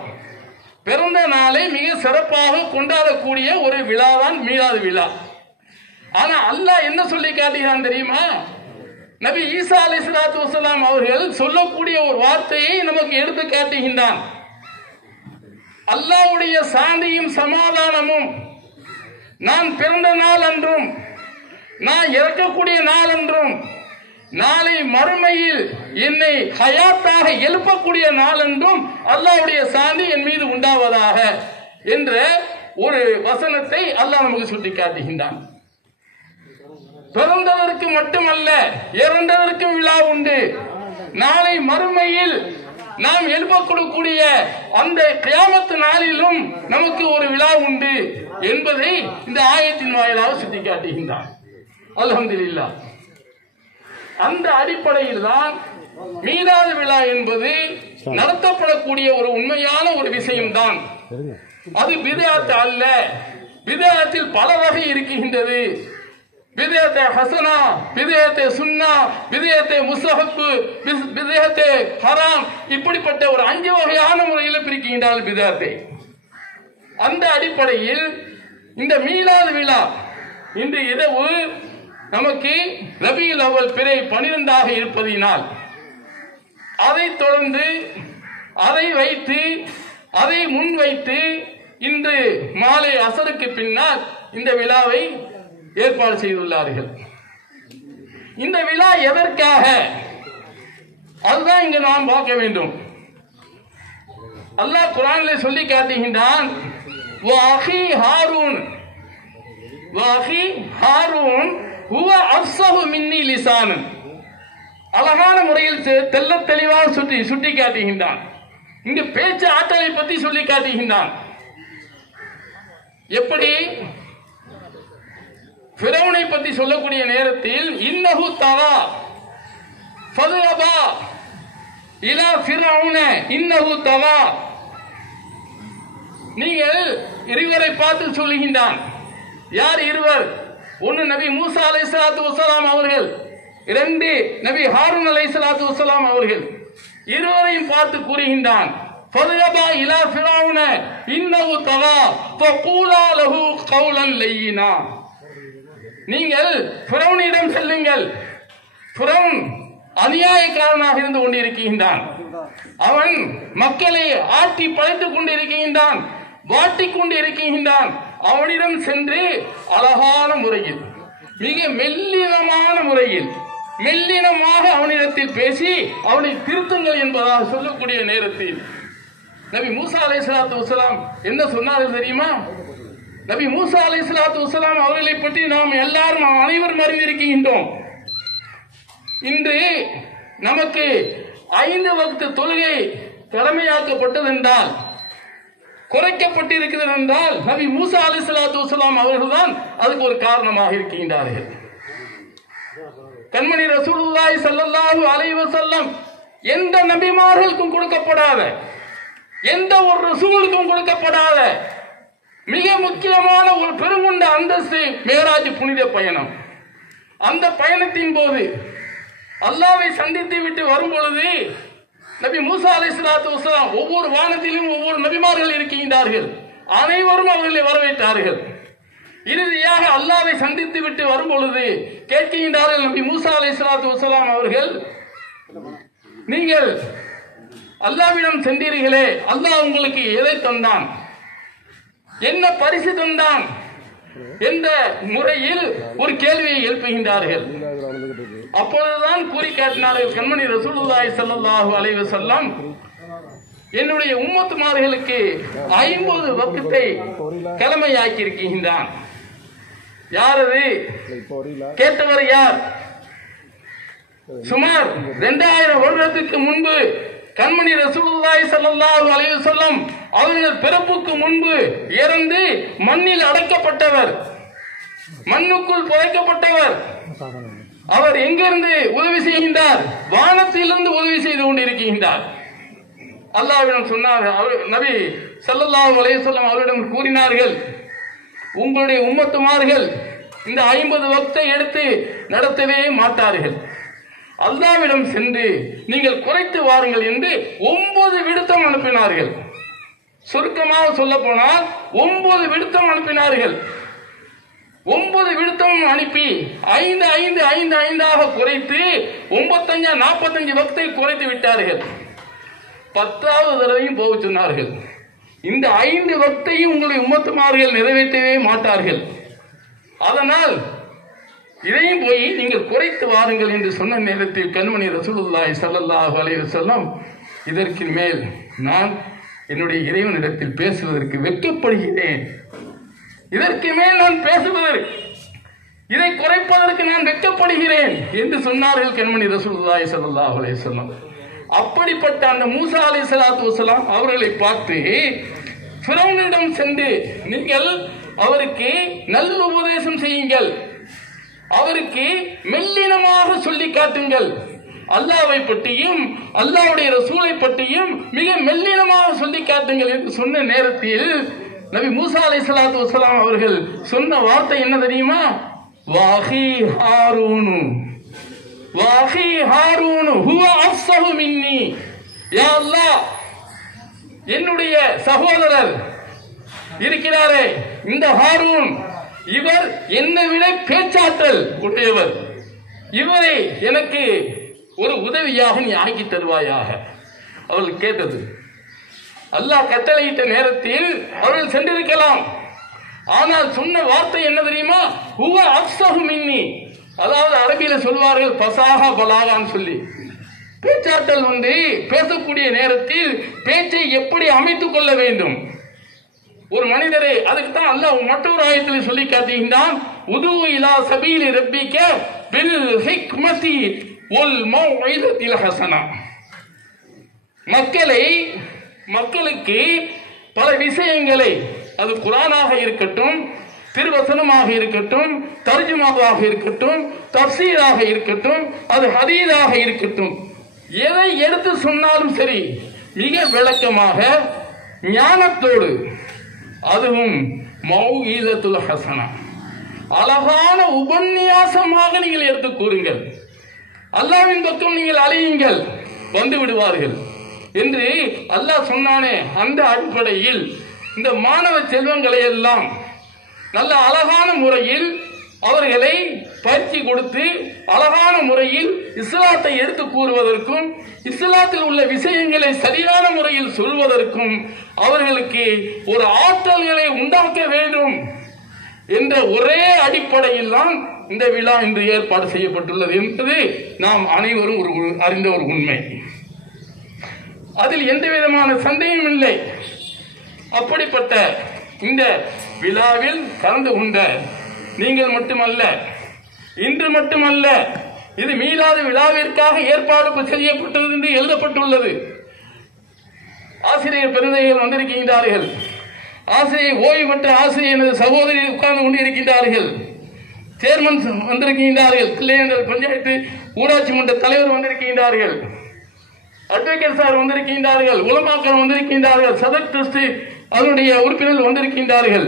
பிறந்த நாளை மிக சிறப்பாக கொண்டாடக்கூடிய ஒரு விழாதான் மீலாது விழா. ஆனா அல்லாஹ் என்ன சொல்லி காட்டுகிறான் தெரியுமா? நபி ஈசா அலைஹிஸ்ஸலாத்து வஸலாம் அவர்கள் சொல்லக்கூடிய ஒரு வார்த்தையை நமக்கு எடுத்து காட்டுகின்றான். அல்லாஹ்வுடைய சாந்தியும் சமாதானமும் நான் பிறந்த நாள் அன்றும் நான் இறக்கக்கூடிய நாள் அன்றும் நாளை மறுமையில் என்னை ஹயாத்தாக எழுப்பக்கூடிய நாள் என்றும் அல்லாஹ்வுடைய சாந்தி என் மீது உண்டாவதாக என்ற ஒரு வசனத்தை அல்லாஹ் நமக்கு சுட்டி காட்டுகின்றான். பிறந்ததற்கு மட்டுமல்ல, இறந்ததற்கும் விழா உண்டு. நாளை மறுமையில் நாம் எழுப்பக்கூடிய அந்த கியாமத்து நாளிலும் நமக்கு ஒரு விழா உண்டு என்பதை இந்த ஆயத்தின் வாயிலாக சுட்டி காட்டுகின்றான். அல்ஹம்துலில்லாஹ். அந்த அடிப்படையில் தான் மீலாது விழா என்பது நடத்தப்படக்கூடிய ஒரு உண்மையான ஒரு விஷயம்தான். அது பித்அத் அல்ல. பித்அத்தில் பல வகை இருக்கின்றது. பித்அத் ஹஸனா, பித்அத் சுன்னா, பித்அத் முஸ்தஹப், பித்அத் ஹராம், இப்படிப்பட்ட ஒரு 5 வகையான முறையில் பிரிக்கின்றார்கள் பித்அத்தை. அந்த அடிப்படையில் இந்த மீலாது விழா இன்று இரவு நமக்கு ரபியுல் அவ்வல் பிறை 12ஆக இருப்பதினால் அதை தொடர்ந்து அதை வைத்து அதை முன்வைத்து இன்று மாலை அசருக்கு பின்னால் இந்த விழாவை ஏற்பாடு செய்துள்ளார்கள். இந்த விழா எதற்காக? அதுதான் இங்கு நாம் பார்க்க வேண்டும். அல்லாஹ் குர்ஆனில் சொல்லி காட்டுகின்றான், வஅஹி ஹாரூன் வஅஹி ஹாரூன் ஹுவ அஃஸஹு மின்னி லிசானன். அழகான முறையில் தெள்ள தெளிவாக சுட்டி காட்டுகின்றான். இங்கு பேச்சு ஆற்றலை பற்றி சொல்லி காட்டுகின்றான். எப்படி? ஃபிரௌனை பற்றி சொல்லக்கூடிய நேரத்தில் இன்னஹு தகா ஃபதுஅபா இலா ஃபிரௌன இன்னஹு தகா. நீங்கள் இருவரை பார்த்து சொல்லுகின்றான். யார் இருவர்? ஒன்று நபி மூசா அலைஹிஸ்ஸலாத்து வஸலாம் அவர்கள், 2 நபி ஹாரூன் அலைஹிஸ்ஸலாத்து வஸலாம் அவர்கள். இருவரையும் பார்த்து கூறுகின்றான், ஃபதுஅபா இலா ஃபிரௌன இன்னஹு தகா ஃபகூலா லஹு கௌலன் லையினா. நீங்கள் ஃபிரௌனிடம் செல்லுங்கள். ஃபிரௌன் அநியாயக்காரனாக இருந்து கொண்டிருக்கின்றான். அவன் மக்களை ஆட்டி படைத்துக் கொண்டிருக்கின்றான், வாட்டிக் கொண்டிருக்கின்றான். அவனிடம் சென்று அழகான முறையில், மிக மெல்லினமான முறையில், மெல்லினமாக அவனிடத்தில் பேசி அவனை திருத்துங்கள் என்பதாக சொல்லக்கூடிய நேரத்தில் நபி மூசா அலைஹிஸ்ஸலாத்து வஸலாம் என்ன சொன்னார்கள் தெரியுமா? நபி மூசா அலைஹிஸ்ஸலாத்து வஸலாம் அவர்களை பற்றி நாம் எல்லாரும் அனைவரும் அறிந்திருக்கின்றோம். இன்று நமக்கு 5 வக்து தொழுகை கடமையாக்கப்பட்டது என்றால், குறைக்கப்பட்டிருக்கிறது என்றால் நபி மூசா அலைஹிஸ்ஸலாத்து வஸலாம் அவர்கள்தான் அதுக்கு ஒரு காரணமாக இருக்கின்றார்கள். கண்மணி ரசூலுல்லாஹி ஸல்லல்லாஹு அலைஹி வஸல்லம் எந்த நபிமார்களுக்கும் கொடுக்கப்படாத, எந்த ஒரு ரசூலுக்கும் கொடுக்கப்படாத மிக முக்கியமான ஒரு பெருங்குண்ட அந்தஸ்து மேராஜ் புனித பயணம். அந்த பயணத்தின் போது அல்லாஹ்வை சந்தித்து விட்டு வரும் பொழுது நபி மூசா அலைஹிஸ்ஸலாத்து வஸலாம் ஒவ்வொரு வானத்திலும் ஒவ்வொரு நபிமார்கள் இருக்கின்றார்கள். அனைவரும் அவர்களை வரவேற்றார்கள். இறுதியாக அல்லாஹ்வை சந்தித்து விட்டு வரும் பொழுது கேட்கின்றார்கள் நபி மூசா அலைஹிஸ்ஸலாத்து வஸலாம் அவர்கள், நீங்கள் அல்லாஹ்விடம் சென்றீர்களே, அல்லாஹ் உங்களுக்கு எதை தந்தான், என்ன பரிசு தந்தான் என்ற முறையில் ஒரு கேள்வியை எழுப்புகின்றார்கள். அப்பொழுதுதான் கூறி காட்டினார்கள் கண்மணி ரசூலுல்லாஹி ஸல்லல்லாஹு அலைஹி வஸல்லம், என்னுடைய உம்மத்துமார்களுக்கு 50 வக்தை கடமையாக்கி இருக்கின்றான். யார் அது? கேட்டவர் யார்? சுமார் 2000 வருடத்துக்கு முன்பு கண்மணி ரசூலுல்லாஹி ஸல்லல்லாஹு அலைஹி வஸல்லம் அவர்கள் பிறப்புக்கு முன்பு இறந்து மண்ணில் அடக்கப்பட்டவர், மண்ணுக்குள் புதைக்கப்பட்டவர். அவர் எங்கிருந்து உதவி செய்கின்றார்? வானத்திலிருந்து உதவி செய்து கொண்டிருக்கின்றார். அல்லாஹ்விடம் சொன்னார், நபி ஸல்லல்லாஹு அலைஹி வஸல்லம் அவரிடம் கூறினார்கள், உங்களுடைய உம்மத்துமார்கள் இந்த 50 வக்தை எடுத்து நடத்தவே மாட்டார்கள். அல்லாஹ்விடம் சென்று நீங்கள் குறைத்து வாருங்கள் என்று 9 விடுத்தம் அனுப்பினார்கள். சுருக்கமாக சொல்ல போனால் 9 விடுத்தம் அனுப்பினார்கள். 9 விடுத்தமும் அனுப்பி 5 5 5 5 குறைத்து 95 45 வக்தை குறைத்து விட்டார்கள். 10வது தடவையும் போக சொன்னார்கள். இந்த 5 வக்தையும் உங்களுடைய உம்மத்துமார்கள் நிறைவேற்றவே மாட்டார்கள். அதனால் இதையும் போய் நீங்கள் குறைத்து வாருங்கள் என்று சொன்ன நேரத்தில் கண்மணி ரசூலுல்லாஹி ஸல்லல்லாஹு அலைஹி வஸல்லம், இதற்கு மேல் நான் என்னுடைய இறைவனிடத்தில் பேசுவதற்கு வெட்கப்படுகிறேன், இதற்கு மேல் நான் பேசுவதற்கு, இதை குறைப்பதற்கு நான் வெட்கப்படுகிறேன் என்று சொன்னார்கள் கண்மணி ரசூலுல்லாஹி ஸல்லல்லாஹு அலைஹி வஸல்லம். அப்படிப்பட்ட அந்த மூசா அலைஹிஸ்ஸலாத்து வஸலாம் அவர்களை பார்த்து ஃபிரௌனிடம் சென்று நீங்கள் அவருக்கு நல்ல உபதேசம் செய்யுங்கள், அவருக்கு மெல்லினமாக சொல்லி காட்டுங்கள், அல்லாஹ்வை பற்றியும் அல்லாஹ்வுடைய ரசூலை பற்றியும் மிக மெல்லினமாக சொல்லி காட்டுங்கள் என்று சொன்ன நேரத்தில் நபி மூசா அலைஹிஸ்ஸலாத்து வஸலாம் அவர்கள் சொன்ன வார்த்தை என்ன தெரியுமா? வாஹி ஹாரூனு வாஹி ஹாரூனு ஹுவ அஃஸஹு மின்னி. யா அல்லாஹ், என்னுடைய சகோதரர் இருக்கிறாரே இந்த ஹாரூன், இவர் என்னை விட பேச்சாற்றல் உடையவர், இவரை எனக்கு ஒரு உதவியாக நீ ஆக்கி தருவாயாக. அவள் கேட்டது. அல்லாஹ் கட்டளையிட்ட நேரத்தில் அவர்கள் சென்றிருக்கலாம். ஆனால் சொன்ன வார்த்தை என்ன தெரியுமா? ஹுவ அஃஸஹு மின்னி. அதாவது அரபியில சொல்வார்கள் பசாஹா பலாகான்னு சொல்லி, பேச்சாற்றல் பேசக்கூடிய நேரத்தில் பேச்சை எப்படி அமைத்துக் கொள்ள வேண்டும் ஒரு மனிதரை, அதுக்கு தான் அல்லாஹ் மற்றொரு ஆயத்தில் சொல்லி காட்டுகின்றான், உது இலா சபீலி ரப்பிக பில் ஹிக்மதி வல் மௌஇதத்தில் ஹஸனா. மக்களுக்கு பல விஷயங்களை, அது குர்ஆனாக இருக்கட்டும், திருவசனமாக இருக்கட்டும், தர்ஜுமாவாக இருக்கட்டும், தஃசீராக இருக்கட்டும், அது ஹதீஸாக இருக்கட்டும், எதை எடுத்து சொன்னாலும் சரி மிக விளக்கமாக ஞானத்தோடு, அதுவும் மௌஇதத்துல் ஹஸனா, அழகான உபன்யாசமாக நீங்கள் எடுத்து கூறுங்கள், அல்லாஹ்வின் பக்கம் நீங்கள் அழையுங்கள், வந்து விடுவார்கள் என்று அல்லாஹ் சொன்னானே. அந்த அடிப்படையில் இந்த மாணவ செல்வங்களை எல்லாம் நல்ல அழகான முறையில் அவர்களை பயிற்சி கொடுத்து அழகான முறையில் இஸ்லாத்தை எடுத்து கூறுவதற்கும், இஸ்லாத்தில் உள்ள விஷயங்களை சரியான முறையில் சொல்வதற்கும் அவர்களுக்கு ஒரு ஆற்றல்களை உண்டாக்க வேண்டும் என்ற ஒரே அடிப்படையில் தான் இந்த விழா இன்று ஏற்பாடு செய்யப்பட்டுள்ளது என்பது நாம் அனைவரும் அறிந்த ஒரு உண்மை. அதில் எந்த விதமான சந்தேகம் இல்லை. அப்படிப்பட்ட இந்த விழாவில் கலந்து கொண்ட நீங்கள் மட்டுமல்ல, இன்று மட்டுமல்ல, இது மீளாத விழாவிற்காக ஏற்பாடு செய்யப்பட்டது என்று எழுதப்பட்டுள்ளது. ஆசிரியர் பெருந்தைகள் வந்திருக்கின்றார்கள், ஆசிரியர் ஓய்வு பெற்ற ஆசிரியர் சகோதரி உட்கார்ந்து கொண்டிருக்கின்றார்கள், சேர்மன் வந்திருக்கின்றார்கள், பிள்ளையங்கள் பஞ்சாயத்து ஊராட்சி மன்ற தலைவர் வந்திருக்கின்றார்கள், அட்வொகேட் சார் வந்திருக்கின்றார்கள், உலமாக்கள் வந்திருக்கின்றார்கள், சதக் ட்ரஸ்ட் அதனுடைய உறுப்பினர்கள் வந்திருக்கின்றார்கள்.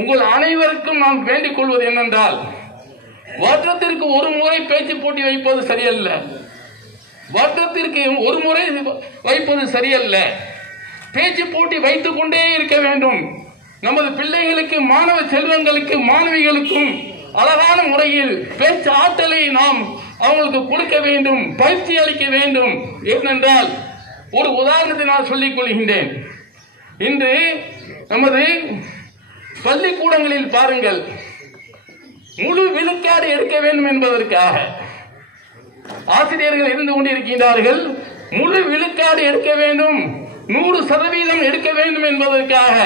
உங்கள் அனைவருக்கும் நான் வேண்டிக் கொள்வது என்னென்றால், வருடத்திற்கு ஒரு முறை பேச்சு போட்டி வைப்பது சரியல்ல, வருடத்திற்கு ஒரு முறை வைப்பது சரியல்ல, பேச்சு போட்டி வைத்துக் கொண்டே இருக்க வேண்டும். நமது பிள்ளைகளுக்கு, மாணவ செல்வங்களுக்கு, மாணவிகளுக்கும் அழகான முறையில் பேச்சு ஆற்றலை நாம் அவங்களுக்கு கொடுக்க வேண்டும், பயிற்சி அளிக்க வேண்டும். ஏனென்றால் ஒரு உதாரணத்தை நான் சொல்லிக் கொள்கின்றேன். இன்று நமது பள்ளிக்கூடங்களில் பாருங்கள், முழு விழுக்காடு எடுக்க வேண்டும் என்பதற்காக ஆசிரியர்கள் இருந்து கொண்டிருக்கின்றார்கள். முழு விழுக்காடு எடுக்க வேண்டும், 100% எடுக்க வேண்டும் என்பதற்காக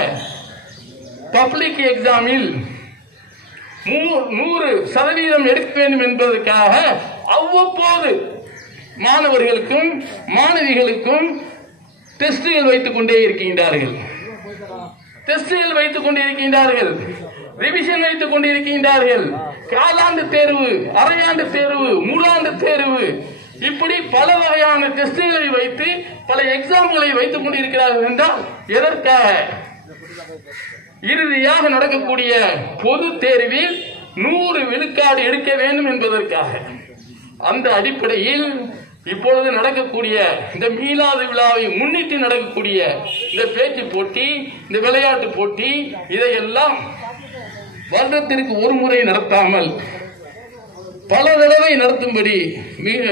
பப்ளிக் எக்ஸாமில் 100% எடுக்க வேண்டும் என்பதற்காக அவ்வப்போது மாணவர்களுக்கும் மாணவிகளுக்கும் டெஸ்டுகள் வைத்துக் கொண்டே இருக்கின்றார்கள், ரிவிஷன் வைத்துக் கொண்டிருக்கின்றார்கள், காலாண்டு தேர்வு, அரையாண்டு தேர்வு, முழாண்டு தேர்வு, இப்படி பல வகையான டெஸ்டுகளை வைத்து பல எக்ஸாம்களை வைத்துக் கொண்டிருக்கிறார்கள். என்றால் எதற்காக? இறுதியாக நடக்கக்கூடிய பொது தேர்வில் 100 விழுக்காடு எடுக்க வேண்டும் என்பதற்காக. அந்த அடிப்படையில் இப்பொழுது நடக்கக்கூடிய இந்த மீலாது விழாவை முன்னிட்டு நடக்கக்கூடிய இந்த பேச்சு போட்டி, இந்த விளையாட்டு போட்டி, இதையெல்லாம் வருடத்திற்கு ஒரு முறை நடத்தாமல் பல தடவை நடத்தும்படி மிக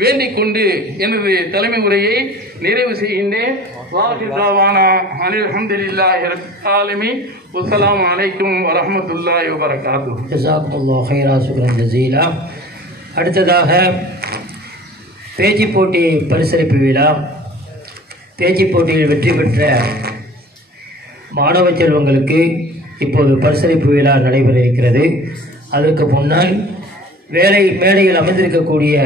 வேண்டிக் கொண்டு எனது தலைமை உரையை நிறைவு செய்கின்றேன். அல்ஹம்துலில்லாஹி ரப்பில் ஆலமீன். வஸ்ஸலாமு அலைக்கும் வரஹ்மத்துல்லாஹி வபரகாத்துஹு. ஜஸாக்குமுல்லாஹு கைரா, சுக்ரன் ஜஸீலா. அடுத்ததாக பேச்சு போட்டி பரிசளிப்பு விழா. பேச்சு போட்டியில் வெற்றி பெற்ற மாணவ செல்வங்களுக்கு இப்போது பரிசளிப்பு விழா நடைபெற இருக்கிறது. அதற்கு முன்னால் மேடையில் அமைந்திருக்கக்கூடிய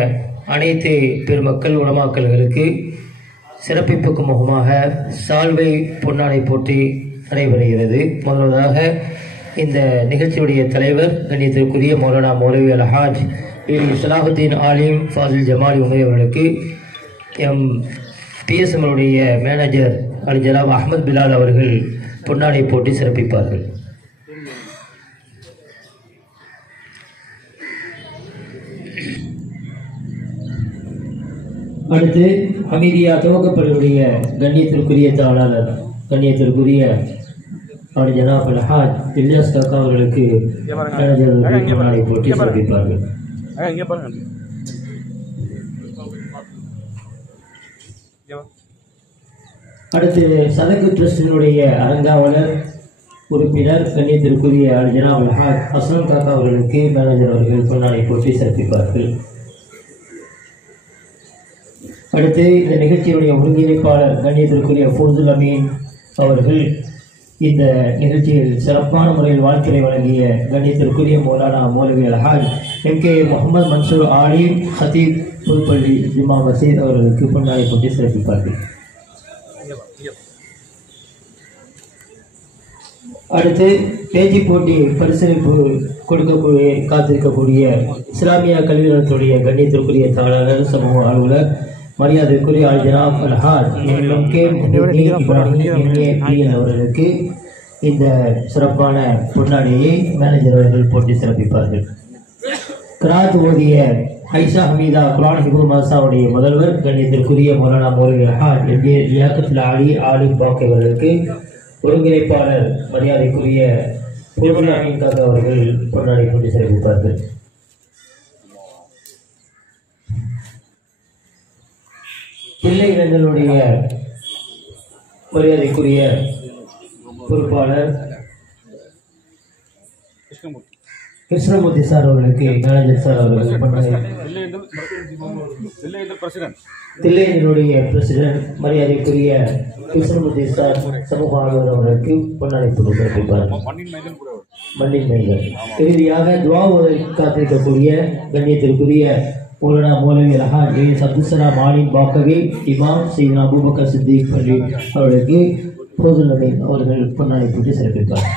அனைத்து பெருமக்கள் உலமாக்கல்களுக்கு சிறப்பிப்புக்கு முகமாக சால்வை பொன்னாடை போட்டி நடைபெறுகிறது. முதலாவதாக இந்த நிகழ்ச்சியுடைய தலைவர் கண்ணியத்திற்குரிய மௌலானா மௌலவி அல்ஹாஜ் சலாஹுத்தீன் ஆலிம் ஃபாசில் ஜமாலி உமர் அவர்களுக்கு PSMனுடைய மேனேஜர் அல் ஜனாப் அஹமத் பிலால் அவர்கள் பொன்னாடை போட்டி சிறப்பிப்பார்கள். அடுத்து ஹமீதியா துவக்கப்பள்ளியுடைய கண்ணியத்திற்குரிய தாளாளர் கண்ணியத்திற்குரிய அவர் ஜனாப் அல்ஹாஜ் இல்யாஸ் காக்கா அவர்களுக்கு பொன்னாடை போட்டி சிறப்பிப்பார்கள். அடுத்து சதக்கு டிரஸ்டினுடைய அரங்காவலர் உறுப்பினர் கண்ணியத்திற்குரிய அல் ஜனாப் அல்ஹாஜ் ஹசன் காக்கா அவர்களுக்கு மேனேஜர் அவர்கள் பொன்னாடை போட்டி சிறப்பிப்பார்கள். அடுத்து இந்த நிகழ்ச்சியுடைய ஒருங்கிணைப்பாளர் கண்ணியத்திற்குரிய ஃபோசுல் அமீன் அவர்கள் இந்த நிகழ்ச்சியில் சிறப்பான முறையில் வாழ்த்துரை வழங்கிய கண்ணியத்திற்குரிய மௌலானா மௌலவி அல்ஹாஜ் MK முகமது மன்சூர் ஆலி ஹதீப் புதுப்பள்ளி ஜுமா மசீத் அவர்களுக்கு பொன்னாடை போட்டி சிறப்பிப்பார்கள். அடுத்து பேச்சு போட்டி பரிசளிப்பு கொடுக்கக்கூடிய காத்திருக்கக்கூடிய இஸ்லாமிய கல்வி நிலையத்துடைய கண்ணியத்திற்குரிய தாளர் சமூக அலுவலர் மரியாதைக்குரிய அல் ஜனாப் அல்ஹாஜ் MK இப்ராஹிம் அவர்களுக்கு இந்த சிறப்பான பொன்னாடியை மேனேஜர் அவர்கள் போட்டி சிறப்பிப்பார்கள். கிராத் ஓதிய ஐஷா ஹமீதா குர்ஆன் ஹிஃபுல் மதரசாவுடைய முதல்வர் கண்ணியத்திற்குரிய மௌலானா மௌலவி அல்ஹாஜ் லியாக்கத்துல் ஆலி ஆலிம் பாக்கி அவர்களுக்கு ஒருங்கிணைப்பாளர் மரியாதைக்குரிய ஃபோசுல் அமீன் காக்கா அவர்கள் பொன்னாடை போட்டி சிறப்பிப்பார்கள். பிள்ளை இளைஞர்களுடைய மரியாதைக்குரிய பொறுப்பாளர் கிருஷ்ணமூர்த்தி சார் அவர்களுக்கு மேனேஜர் சார் அவர்கள் தில்லையனுடைய பிரசிடென்ட் மரியாதைக்குரிய கிருஷ்ணமூர்த்தி சார் சமூக ஆளுநர் அவர்களுக்கு பொன்னாடை போட்டி சிறப்பிப்பார்கள். மண்ணின் மைந்தர். இறுதியாக துஆவை காத்திருக்கக்கூடிய கண்ணியத்திற்குரிய மௌலானா மௌலவி அல்ஹாஜ் அப்துல் ஆலிம் பாக்கவி இமாம் சையதுனா அபூபக்கர் சித்திக் பள்ளி அவர்களுக்கு ஃபோசுல் அமீன் அவர்கள் பொன்னாடை போட்டி சிறப்பிப்பார்.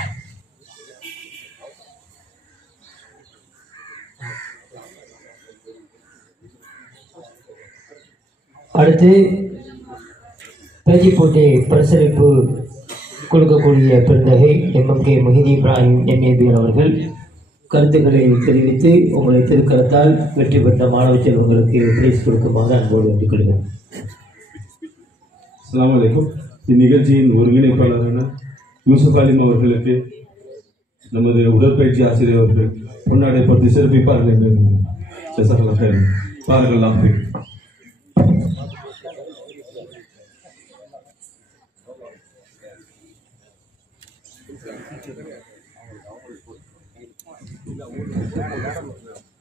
அடுத்து பேச்சு போட்டி பரிசளிப்பு கொடுக்கக்கூடிய பெருந்தகை MMK முஹிதி இப்ராஹிம் MAB அவர்கள் கருத்துக்களை தெரிவித்து உங்களை திருக்கரத்தால் வெற்றி பெற்ற மாணவ செல்வங்களுக்கு பிரைஸ் கொடுக்குமாறு அன்போடு வேண்டிக் கொள்கிறேன். அஸ்ஸலாமு அலைக்கும். இந்நிகழ்ச்சியின் ஒருங்கிணைப்பாளரான யூசுப் அலிம் அவர்களுக்கு நமது உடற்பயிற்சி ஆசிரியர் அவர்கள் பொன்னாடை போட்டி சிறப்பிப்பார்கள் என்று பாருங்கள்.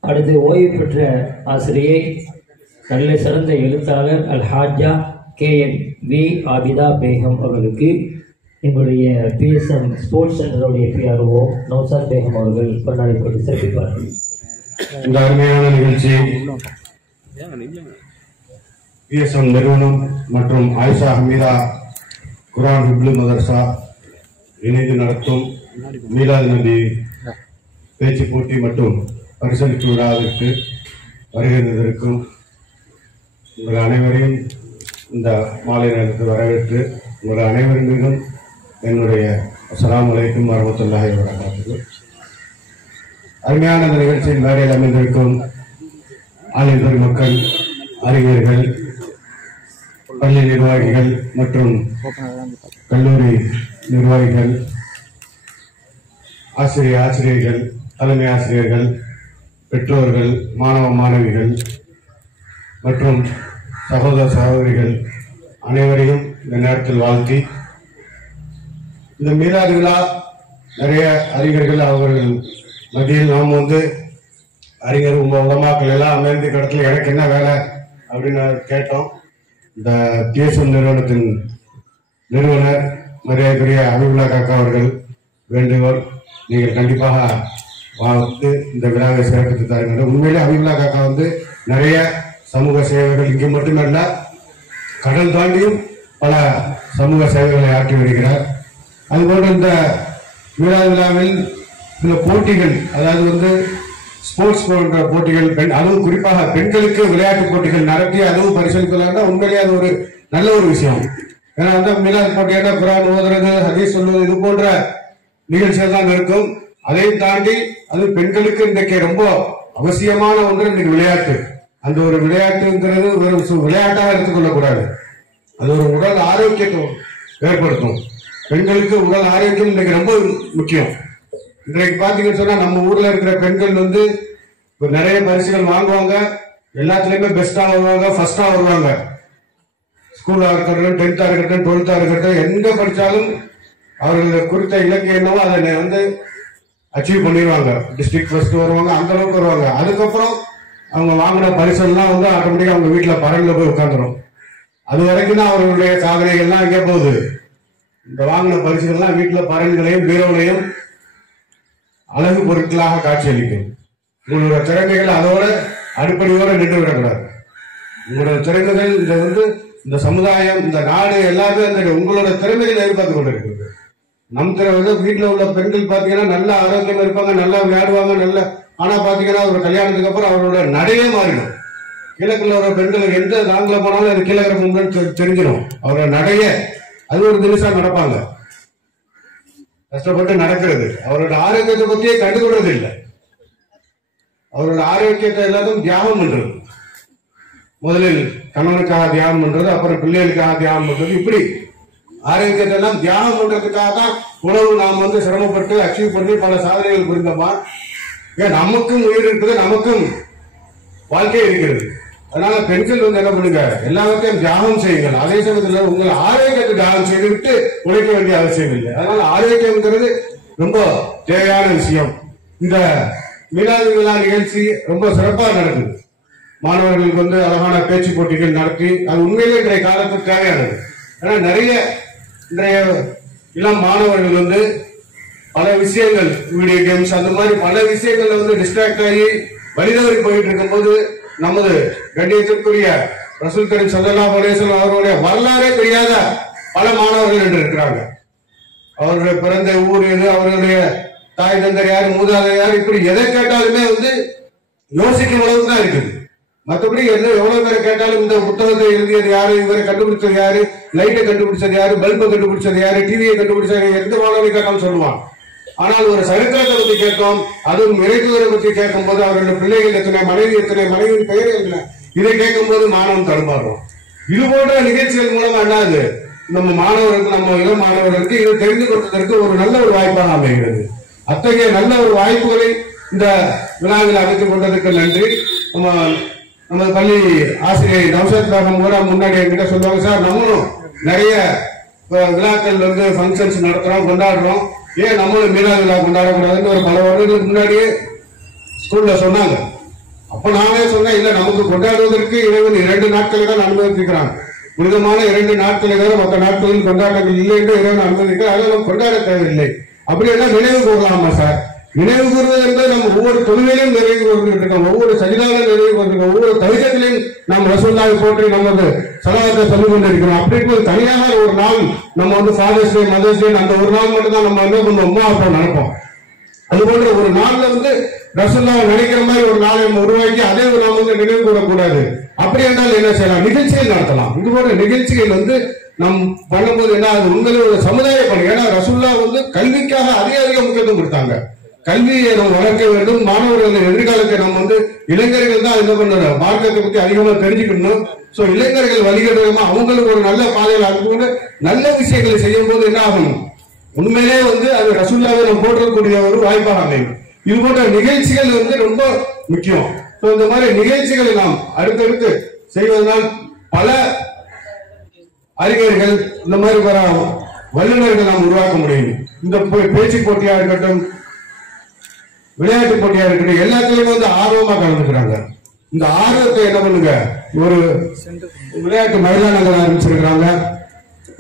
அடுத்து ஓய்வு பெற்ற ஆசிரியை நல்ல சிறந்த எழுத்தாளர் அல்ஹாஜா KNV ஆபிதா பேகம் அவர்களுக்கு எங்களுடைய PSM ஸ்போர்ட்ஸ் சென்டருடைய PRO நௌசாத் பேகம் அவர்கள் பொன்னாடை போட்டி சிறப்பிப்பார்கள். இந்த அருமையான நிகழ்ச்சி PSM நிறுவனம் மற்றும் ஆயிஷா ஹமீதா குர்ஆன் ஹிஃபுல் மதரசா இணைந்து நடத்தும் மீலாது நபி பேச்சு போட்டி மற்றும் பரிசளிப்பு விழாவிற்கு வருகிறதற்கும் உங்கள் அனைவரையும் இந்த மாலை நேரத்தில் வரவேற்று உங்கள் அனைவரின் மீதும் என்னுடைய அஸ்ஸலாமு அலைக்கும் வரஹ்மத்துல்லாஹி வபரகாத்துஹு. அருமையான இந்த நிகழ்ச்சியில் மேடையில் அமைந்திருக்கும் ஆலிம் பெருமக்கள், அறிஞர்கள், பள்ளி நிர்வாகிகள் மற்றும் கல்லூரி நிர்வாகிகள், ஆசிரியர்கள், தலைமை ஆசிரியர்கள், பெற்றோர்கள், மாணவ மாணவிகள் மற்றும் சகோதர சகோதரிகள் அனைவரையும் இந்த நேரத்தில் வாழ்த்தி, இந்த மீலாது விழா நிறைய அறிஞர்கள் அவர்கள் மத்தியில் நாம் அறிஞர் உலமாக்கள் எல்லாம் அமர்ந்த இடத்துல எனக்கு என்ன வேலை அப்படின்னு கேட்டோம். இந்த பிஎஸ்எம் நிறுவனத்தின் நிறுவனர் மரியாதைக்குரிய ஹபீபுல்லா காக்கா அவர்கள் வேண்டுகோள், நீங்கள் கண்டிப்பாக இந்த விழாவை சிறப்பித்து தாருங்கள். உண்மையிலே ஹபீபுல்லா காக்கா நிறைய சமூக சேவைகள் இங்கே மட்டுமல்ல கடல் தாண்டியும் பல சமூக சேவைகளை ஆற்றி வருகிறார். அதுபோன்று இந்த விழாவில் சில போட்டிகள், அதாவது ஸ்போர்ட்ஸ் போன்ற போட்டிகள், அதுவும் குறிப்பாக பெண்களுக்கு விளையாட்டு போட்டிகள் நடத்தி அதுவும் பரிசீலிக்கலாம். உண்மையிலேயே அது ஒரு நல்ல ஒரு விஷயம். ஏன்னா மிலாது போட்டியான குரான் ஓதுறது, ஹதீஸ் சொல்வது, இது போன்ற நிகழ்ச்சிகள் தான் இருக்கும். அதை தாண்டி அது பெண்களுக்கு இன்றைக்கு ரொம்ப அவசியமான ஒன்று இன்னைக்கு விளையாட்டு. அந்த ஒரு விளையாட்டுங்கிறது ஒரு விளையாட்டாக எடுத்துக்கொள்ளக்கூடாது. அது ஒரு உடல் ஆரோக்கியத்தை ஏற்படுத்தும். பெண்களுக்கு உடல் ஆரோக்கியம் இன்னைக்கு ரொம்ப முக்கியம். இன்றைக்கு பாத்தீங்கன்னு சொன்னா நம்ம ஊர்ல இருக்கிற பெண்கள் நிறைய பரிசுகள் வாங்குவாங்க, எல்லாத்துலயுமே பெஸ்டா வருவாங்க, ஃபர்ஸ்டா வருவாங்க. ஸ்கூலா இருக்கட்டும், 10th இருக்கட்டும், 12th இருக்கட்டும், எங்க படிச்சாலும் அவர்கள் குறித்த இலக்கு என்னவோ அதை அச்சீவ் பண்ணிடுவாங்க. டிஸ்ட்ரிக்ட் ஃபர்ஸ்ட் வருவாங்க, அந்த அளவுக்கு வருவாங்க. அதுக்கப்புறம் அவங்க வாங்கின பரிசெல்லாம் ஆட்டோமேட்டிக்கா அவங்க வீட்டுல பரன்ல போய் உட்காந்துரும். அது வரைக்கும் தான் அவர்களுடைய சாதனைகள்லாம் எங்கே போகுது, இந்த வாங்கின பரிசுகள்லாம் வீட்டுல பரன்களையும் பீரோலையும் அழகு பொருட்களாக காட்சியளிக்கும். உங்களோட திறமைகள் அதோட அடிப்படையோடு நின்று விடக்கூடாது. உங்களோட திறமைகள் இந்த சமுதாயம், இந்த நாடு எல்லாமே உங்களோட திறமைகள் எதிர்பார்த்து கொண்டு இருக்கிறது. நம் திறமை வீட்டுல உள்ள பெண்கள் பாத்தீங்கன்னா நல்ல ஆரோக்கியம் இருப்பாங்க, நல்லா விளையாடுவாங்க, நல்ல. ஆனா பாத்தீங்கன்னா ஒரு கல்யாணத்துக்கு அப்புறம் அவரோட நடையே மாறிடும். கிழக்குள்ள ஒரு பெண்களுக்கு எந்த நாங்கள போனாலும் அது கீழே தெரிஞ்சிடும். அவரோட நடைய அது ஒரு தினசா நடப்பாங்க, கஷ்டப்பட்டு நடக்கிறது. அவரோட ஆரோக்கியத்தை பத்தியே கண்டுகொள்றது இல்லை. அவரோட ஆரோக்கியத்தை எல்லாத்தையும் தியாகம் பண்றது. முதலில் கணவனுக்காக தியாகம் பண்றது, அப்புறம் பிள்ளைகளுக்காக தியாகம் பண்றது. இப்படி ஆரோக்கியத்தை எல்லாம் தியாகம் பண்றதுக்காக தான் உணவு நாம் சிரமப்பட்டு அச்சீவ் பண்ணி பல சாதனைகள் புரிந்தோமா. ஏன் நமக்கும் உயிர் இருக்குது, நமக்கும் வாழ்க்கை இருக்கிறது. அதனால பெண்கள் என்ன பண்ணுங்க, எல்லாத்தையும் தியாகம் செய்யுங்கள். அதே சமயத்தில் உங்கள் ஆரோக்கியத்தை தியாகம் செய்து விட்டு உழைக்க வேண்டிய அவசியம் இல்லை. அதனால ஆரோக்கியம்ங்கிறது ரொம்ப தேவையான விஷயம். இந்த மீலாது விழா நிகழ்ச்சி ரொம்ப சிறப்பாக நடக்குது. மாணவர்களுக்கு அழகான பேச்சு போட்டிகள் நடத்தி, அது உண்மையிலே இன்றைய காலத்துக்கு தேவையானது. ஏன்னா நிறைய இன்றைய இளம் மாணவர்கள் பல விஷயங்கள், வீடியோ கேம்ஸ், அந்த மாதிரி பல விஷயங்கள்ல டிஸ்ட்ராக்ட் ஆகி வழிதவறி போயிட்டு இருக்கும் போது நமது கண்ணியத்திற்குரிய ரசூல் கரீம் ஸல்லல்லாஹு அலைஹி வஸல்லம் அவருடைய வரலாறே தெரியாத பல மாணவர்கள் என்று இருக்கிறாங்க. அவருடைய பிறந்த ஊர் எது, அவருடைய தாய் தந்தர் யாரு, மூதாதையர் யாரு, இப்படி எதை கேட்டாலுமே யோசிக்கும் அளவுக்கு தான் இருக்குது. மற்றபடி எவ்வளவு பேரை கேட்டாலும் இந்த புத்தகத்தை எழுதியது யாரு, இவரை கண்டுபிடிச்சது யாரு, லைட்டை கண்டுபிடிச்சது யாரு, பல்பை கண்டுபிடிச்சது யாரு, டிவியை கண்டுபிடிச்சது எந்த மாணவரை கேட்டாலும் சொல்லுவான். ஆனால் ஒரு சரித்திரத்தை பற்றி கேட்கும், அதுவும் இறைத்துவரை பற்றி கேட்கும் போது அவருடைய பிள்ளைகள் எத்தனை, மனைவி எத்தனை, மனைவியின் பெயர் என்ன, இதை கேட்கும் போது மாணவன் தடுமாறும். இது போன்ற நிகழ்ச்சிகள் மூலமா என்னாது, நம்ம மாணவர்களுக்கு, நம்ம இளம் மாணவர்களுக்கு இதை தெரிந்து கொள்வதற்கு ஒரு நல்ல ஒரு வாய்ப்பாக அமைகிறது. அத்தகைய நல்ல ஒரு வாய்ப்புகளை இந்த விழாவில் அமைத்துக் கொண்டதற்கு நன்றி. நம்ம பள்ளி ஆசிரியர் நௌஷத் பேகம் கூட முன்னாடி என்கிட்ட சொல்லுவாங்க, சார் நம்மளும் நிறைய விழாக்கள் ஃபங்க்ஷன்ஸ் நடத்துறோம், கொண்டாடுறோம், ஏன் நம்மளும் மீலாது விழா கொண்டாடக்கூடாதுன்னு ஒரு பல வருடங்களுக்கு முன்னாடியே ஸ்கூல்ல சொன்னாங்க. அப்ப நானே சொன்னேன், இல்ல நமக்கு கொண்டாடுவதற்கு இறைவன் 2 நாட்களை தான் அனுமதிக்கிறான். புனிதமான 2 நாட்களை தவிர மற்ற நாட்களில் கொண்டாட்டங்கள் இல்லை என்று இறைவன் அனுமதிக்கிறார். அதெல்லாம் கொண்டாட தேவையில்லை. அப்படி எல்லாம் நினைவு கூறலாமா சார்? நினைவு கூறுவது என்பது நம்ம ஒவ்வொரு தொழுகையிலும் நிறைவு கூர்ந்துட்டு இருக்கோம், ஒவ்வொரு சஜிதாவிலும் நிறைவு கூர்ந்துருக்கோம், ஒவ்வொரு தவிசத்திலையும் நம்ம ரசூலுல்லாஹை போற்றி நமக்கு சலாவத்தை சொல்லிக் கொண்டிருக்கிறோம். அப்படி இருக்கும் தனியாக ஒரு நாள் நம்ம ஃபாதர்ஸ் டே, மதர்ஸ் டே, அந்த ஒரு நாள் மட்டும் தான் நம்ம என்ன பண்ணுவோம், அம்மா அப்பா நினைப்போம். அது போன்ற ஒரு நாள்ல ரசூலுல்லாஹ் நினைக்கிற மாதிரி ஒரு நாளை நம்ம உருவாக்கி அதே நாம் நினைவு கூறக்கூடாது. அப்படி என்றால் என்ன செய்யலாம், நிகழ்ச்சிகள் நடத்தலாம். இது போன்ற நிகழ்ச்சிகள் நம் பண்ணும்போது என்ன, அது உண்மையிலே ஒரு சமுதாய பணி. ஏன்னா ரசூலுல்லாஹ் கல்விக்காக அதிக முக்கியத்துவம் கொடுத்தாங்க. கல்வியை நம்ம வளர்க்க வேண்டும். மாணவர்கள் எதிர்காலத்தை நம்ம இளைஞர்கள் தான் என்ன பண்ணணும், மார்க்கத்தை பத்தி அதிகமா தெரிஞ்சுக்கணும். சோ இளைஞர்கள் வழிகட்டமா அவங்களுக்கு ஒரு நல்ல பாதையில் அனுப்பி நல்ல விஷயங்களை செய்யும் போது என்ன ஆகணும், உண்மையிலே அது ரசூலுல்லாஹை நம்ம போற்றக்கூடிய ஒரு வாய்ப்பாக அமையும். இது போன்ற நிகழ்ச்சிகள் ரொம்ப முக்கியம். இந்த மாதிரி நிகழ்ச்சிகளை நாம் அடுத்தடுத்து செய்வதனால் பல அறிஞர்கள் இந்த மாதிரி வர வல்லுநர்கள் நாம் உருவாக்க முடியும். இந்த பேச்சு போட்டியா இருக்கட்டும், விளையாட்டு போட்டியா இருக்கட்டும், எல்லாத்துலயும் ஆர்வமா கலந்துக்கிறாங்க. இந்த ஆர்வத்தை என்ன பண்ணுங்க, ஒரு விளையாட்டு மைதானங்கள் ஆரம்பிச்சிருக்கிறாங்க.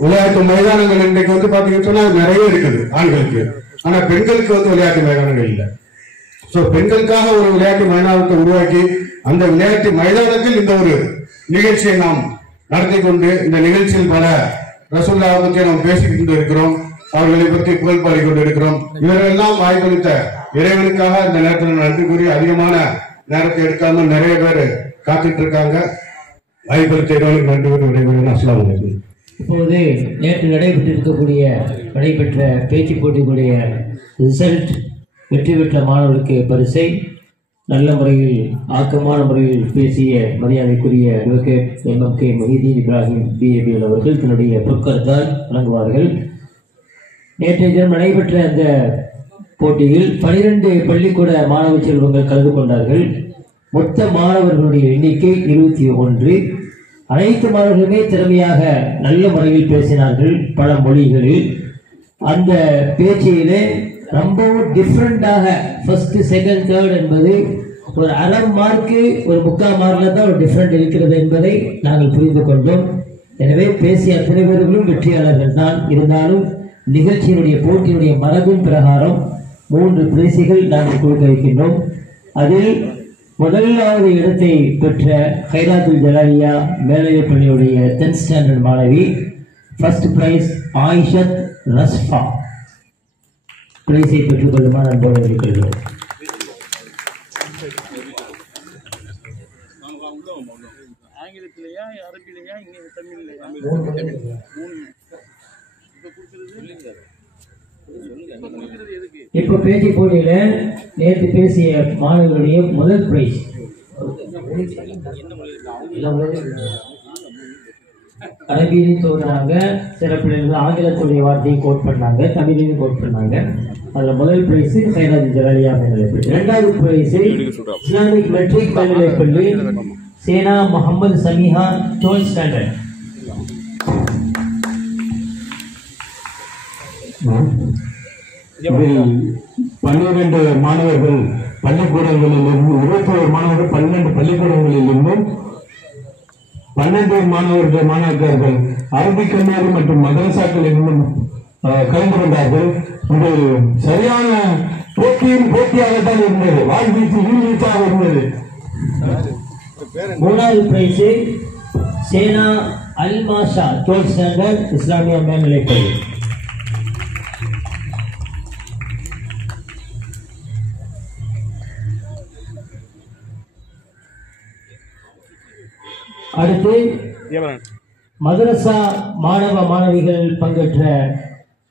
விளையாட்டு மைதானங்கள் இன்றைக்கு பாத்தீங்கன்னு சொன்னா நிறைய இருக்குது ஆண்களுக்கு. ஆனா பெண்களுக்கு விளையாட்டு மைதானங்கள் இல்லை. பெண்களுக்காக ஒரு விளையாட்டு மைதானத்தை உருவாக்கி அந்த விளையாட்டு மைதானத்தில் இந்த ஒரு நிகழ்ச்சியை நாம் நடத்தி கொண்டு இந்த நிகழ்ச்சியில் பல ரசூலுல்லாஹை பற்றி நாம் பேசிக்கொண்டு இருக்கிறோம். அவர்களை பற்றி புகழ் பாடிக் கொண்டு இருக்கிறோம். இவரெல்லாம் வாய்ப்பளித்த இறைவனுக்காக இந்த நேரத்தில் நன்றி கூறி அதிகமான நேரத்தை எடுக்காமல் நிறைய பேர் காத்துட்டு இருக்காங்க. வாய்ப்பளித்த இறைவனுக்கு நன்றி கூறி விடைபெறுகிறேன். அஸ்ஸலாமு அலைக்கும். இப்போது நேற்று நடைபெற்ற பேச்சு போட்டிகளுடைய ரிசல்ட் வெற்றி பெற்ற மாணவர்களுக்கு பரிசை நல்ல முறையில் ஆக்கமான முறையில் பேசிய மரியாதைக்குரிய advocate MMK Mohideen Ibrahim BABL அவர்கள் தன்னுடைய பொற்கருத்தால் வழங்குவார்கள். நேற்றைய தினம் நடைபெற்ற அந்த போட்டியில் 12 பள்ளிக்கூட மாணவ செல்வங்கள் கலந்து கொண்டார்கள். மொத்த மாணவர்களுடைய எண்ணிக்கை 21. அனைத்து மாணவர்களுமே திறமையாக நல்ல முறையில் பேசினார்கள் பல மொழிகளில். அந்த பேச்சிலே ரொம்பவும் டிஃப்ரெண்டாக ஃபர்ஸ்ட் செகண்ட் தேர்ட் என்பது ஒரு அரை மார்க்கு ஒரு 3/4 மார்க்கில் தான் ஒரு டிஃப்ரெண்ட் இருக்கிறது என்பதை நாங்கள் புரிந்து கொண்டோம். எனவே பேசிய அத்தனை பேர்களும் வெற்றியாளர்கள் தான். இருந்தாலும் நிகழ்ச்சியினுடைய போட்டியினுடைய மரபின் பிரகாரம் 3 பரிசுகள் நாங்கள் கொடுக்க இருக்கின்றோம். அதில் முதலாவது இடத்தை பெற்ற ஹைராத்துல் ஜலாலியா மேல்நிலைப் பள்ளியுடைய 10th ஸ்டாண்டர்ட் மாணவி, ஃபர்ஸ்ட் பிரைஸ் ஆயிஷத் ரஸ்ஃபா பிரைஸை பெற்றுக் கொள்ளுமாறு அன்போடு இருக்கிறோம். ஆங்கிலத்திலேயா அரபிலையா இங்க தமிழ்லையா? இப்ப பேச்சு போட்டியில நேற்று பேசிய மாணவர்களுடைய முதல் பிரைஸ் அரபியிலையும் தோன்றாங்க, சில பிள்ளைகள் ஆங்கிலத்துடைய வார்த்தையை கோட் பண்ணாங்க, தமிழையும் கோட் பண்ணாங்க. அதுல முதல் பிரைஸ் ஹைராத்துல் ஜலாலியா மேல்நிலைப்பள்ளி. 2வது பிரைஸ் இஸ்லாமிக் மெட்ரிக் மேல்நிலைப்பள்ளி சேனா முகமது சமீஹா 12th ஸ்டாண்டர்ட். இதில் 12 மாணவர்கள் பள்ளிக்கூடங்களில் இருந்து 21 மாணவர்கள் 12 பள்ளிக்கூடங்களில் இருந்தும் 12 மாணவர்கள் அரபிக் கல்லூரி மற்றும் மதரசாக்களில் இருந்தும் கலந்து கொண்டார்கள். இது சரியான போட்டியாகத்தான் இருந்தது. வாழ்வீச்சாக இருந்தது. 3வது பிரைஸ் சேனா அல் மாஷா 12th ஸ்டாண்டர்ட் இஸ்லாமிய மேல்நிலைப்பள்ளி. அடுத்து மதரசா மாணவ மாணவிகள் பங்கேற்ற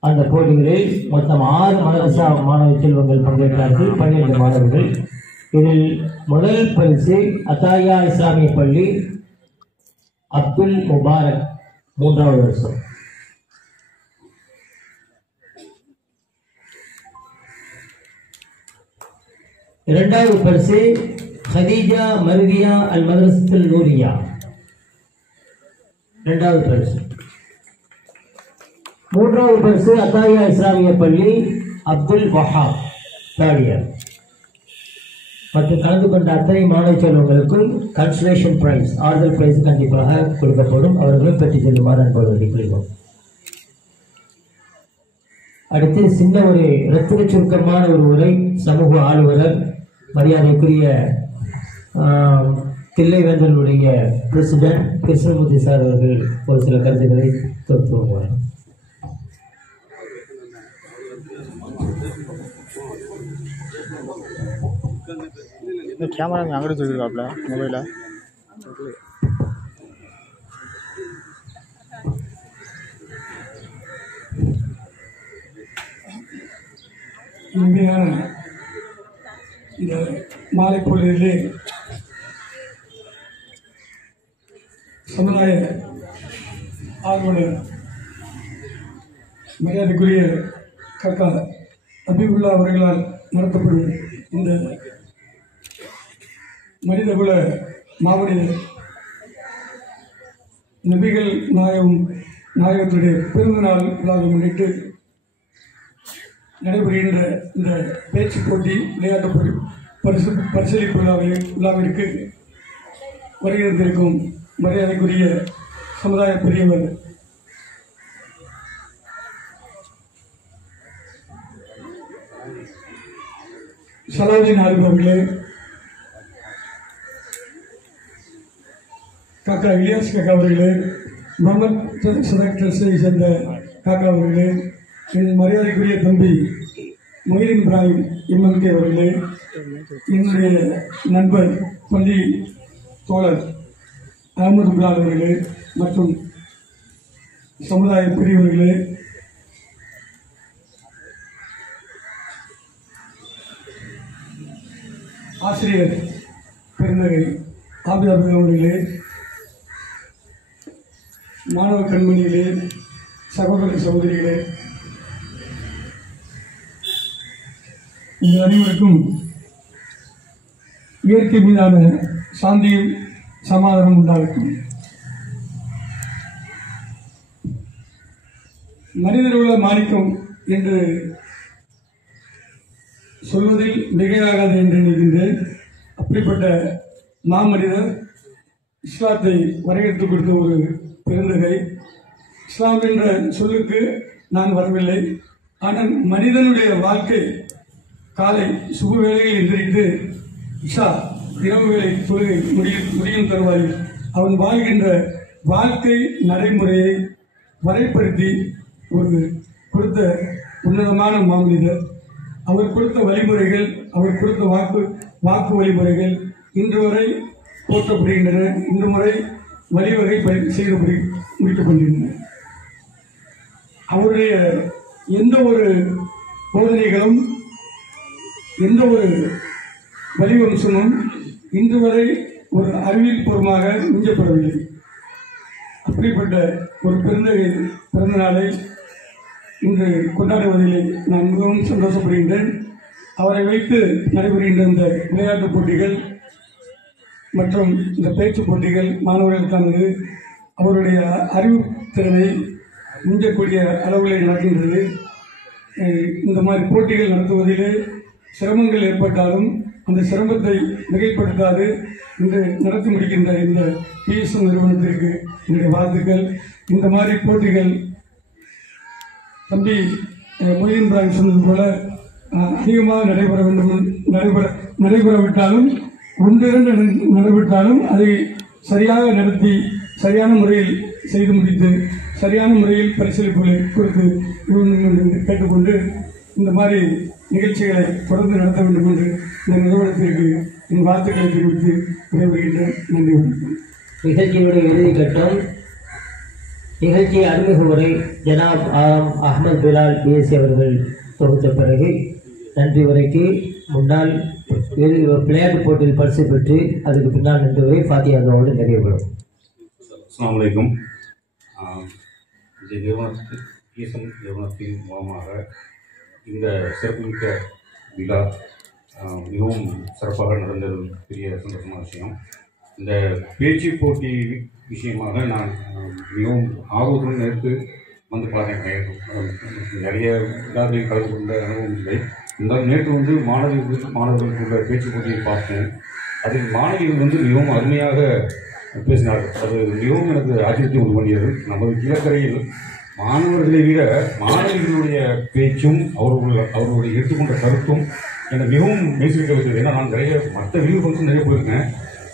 அந்த போட்டிகளில் மொத்தம் 6 மதரசா மாணவ செல்வங்கள் பங்கேற்றார்கள், 12 மாணவர்கள். இதில் முதல் பரிசு அத்தாயா இஸ்லாமிய பள்ளி அப்துல் முபாரக் 3வது வருஷம். இரண்டாவது பரிசு ஹதீஜா மருதியா அல் மதரசத்துல் நூரியா 2வது பரிசு. 3வது பரிசு அத்தாயா இஸ்லாமிய பள்ளி அப்துல் வஹாப் 3rd இயர். மற்றும் கலந்து கொண்ட அத்தனை மாணவ செல்வங்களுக்கும் கன்சலேஷன் பிரைஸ், ஆறுதல் பிரைஸ் கண்டிப்பாக கொடுக்கப்படும். அவர்களும் பெற்று செல்லுமாறு அன்போடு வேண்டிக்கொள்கிறோம். அடுத்து சின்ன ஒரு இரத்தின சுருக்கமான ஒரு உரை சமூக ஆளுநர் மரியாதைக்குரிய தில்லைவேந்தனுடைய பிரசிடென்ட் கிருஷ்ணமூர்த்தி சார் அவர்கள் ஒரு சில கருத்துக்களை தொகுத்துவார். கேமரா அங்கே வச்சுருக்காப்ல மொபைல. இனிமையான இந்த மாலை பொழுதிலே சமுதாய ஆர்வலர் மரியாதைக்குரிய காக்கா அபிபுல்லா அவர்களால் நடத்தப்படும் இந்த மனிதகுல மாமனித நபிகள் நாயகத்துடைய பிறந்த நாள் விழாவை முன்னிட்டு நடைபெறுகின்ற இந்த பேச்சு போட்டி விளையாட்டு போட்டி பரிசீலிப்பு விழாவிற்கு வருகிறந்திருக்கும் மரியாதைக்குரிய சமுதாய பெரியவர் சலாவுதீன் ஆரிஃப் அவர்களே, காக்கா இலியாஸ் காக்கா அவர்களே, முகமது சதக் ட்ரஸ்டை சேர்ந்த காக்கா அவர்களே, என் மரியாதைக்குரிய தம்பி மொய்தீன் இப்ராஹிம் எம்எல்கே அவர்களே, என்னுடைய நண்பர் பள்ளி தோழர் அகமது பிலால் அவர்களே மற்றும் சமுதாய பிரிவுகளே, ஆசிரியர் பெருந்தகை ஆபிதாபு அவர்களே, மாணவ கண்மணிகளே, சகோதர சகோதரிகளே, உங்கள் அனைவருக்கும் இயற்கை மீதான சாந்தியும் சமாதானம் உண்டாகட்டும். மனிதர் உள்ள மாணிக்கம் என்று சொல்வதில் மிகையாகாது என்று நினைக்கின்றேன். அப்படிப்பட்ட மாமனிதர் இஸ்லாத்தை வரையறுத்துக் கொடுத்த ஒரு பெருந்தகை. இஸ்லாம் என்ற சொல்லுக்கு நான் வரவில்லை. ஆனால் மனிதனுடைய வாழ்க்கை காலை சுப வேளையில் எந்திரித்து இஷா இரவு வேளை தொழுகை முடியும் தருவாயில் அவன் வாழ்கின்ற வாழ்க்கை நடைமுறையை வரைப்படுத்தி ஒரு கொடுத்த உன்னதமான மாமனிதர். அவர் கொடுத்த வழிமுறைகள், அவர் கொடுத்த வாக்கு வழிமுறைகள் இன்று வரை போற்றப்படுகின்றன. இன்று முறை வழிவகை செய்து முடிக்கப்படுகின்றன. அவருடைய எந்த ஒரு போதனைகளும் எந்த ஒரு வழிவம்சமும் இன்று வரை ஒரு அறிவியல் பூர்வமாக மிஞ்சப்படவில்லை. அப்படிப்பட்ட ஒரு பிறந்த நாளை இன்று கொண்டாடுவதிலே நான் மிகவும் சந்தோஷப்படுகின்றேன். அவரை வைத்து நடைபெறுகின்ற இந்த விளையாட்டுப் போட்டிகள் மற்றும் இந்த பேச்சு போட்டிகள் மாணவர்களுக்கானது. அவருடைய அறிவுத்திறனை மிஞ்சக்கூடிய அளவில் நடக்கின்றது. இந்த மாதிரி போட்டிகள் நடத்துவதிலே சிரமங்கள் ஏற்பட்டாலும் அந்த சிரமத்தை மிகைப்படுத்தாது இன்று நடத்தி முடிக்கின்ற இந்த பிஎஸ்எம் நிறுவனத்திற்கு என்னுடைய வாழ்த்துக்கள். இந்த மாதிரி போட்டிகள் தம்பி மொய்தீன் இப்ராஹிம் சொன்னது போல அதிகமாக நடைபெறவிட்டாலும் ஒன்றிரண்டு நடைபெற்றாலும் அதை சரியாக நடத்தி சரியான முறையில் செய்து முடித்து சரியான முறையில் பரிசீலிப்புகளை கொடுத்து கேட்டுக்கொண்டு இந்த மாதிரி நிகழ்ச்சிகளை தொடர்ந்து நடத்த வேண்டும் என்று இந்த நிறுவனத்திற்கு என் வாழ்த்துக்களை தெரிவித்து விடைபெறுகின்றேன். நன்றி, வணக்கம். நிகழ்ச்சியினுடைய இறுதி கட்டம் நிகழ்ச்சி அறிமுக உரை ஜனாப் அஹமது பிலால் பிஎஸ்சி அவர்கள் தொகுத்த பிறகு நன்றி உரைக்கு முன்னால் விளையாட்டு போட்டியில் பரிசு பெற்று அதுக்கு பின்னால் நன்றி உரை ஃபாத்தியாவோடு நிறைவுபடும். அஸ்ஸலாமு அலைக்கும். இந்த நிறுவனத்தில் பிஎஸ்எம் நிறுவனத்தின் மூலமாக இந்த சிறப்புமிக்க விழா மிகவும் சிறப்பாக நடந்தது. பெரிய சந்தோஷமான விஷயம். இந்த பேச்சு போட்டி விஷயமாக நான் மிகவும் ஆர்வத்துடன் நேற்று வந்து பார்த்தேன். நிறைய விழாக்களில் கலந்து கொண்ட அனுபவம் இல்லை. இருந்தாலும் நேற்று மாணவர்களுக்குள்ள பேச்சு போட்டியை பார்த்தேன். அதில் மாணவிகள் மிகவும் அருமையாக பேசினார்கள். அது மிகவும் எனக்கு ஆச்சரியத்தை உண்டு பண்ணியது. நமது கிழக்கரையில் மாணவர்களை விட மாணவிகளுடைய பேச்சும் அவர்களுடைய எடுத்துக்கொண்ட கருத்தும் எனக்கு மிகவும் மெய்சிலிக்க வைத்தது. ஏன்னா நான் நிறைய மற்ற வியூ ஃபங்க்ஷன் நிறைய போயிருக்கேன்.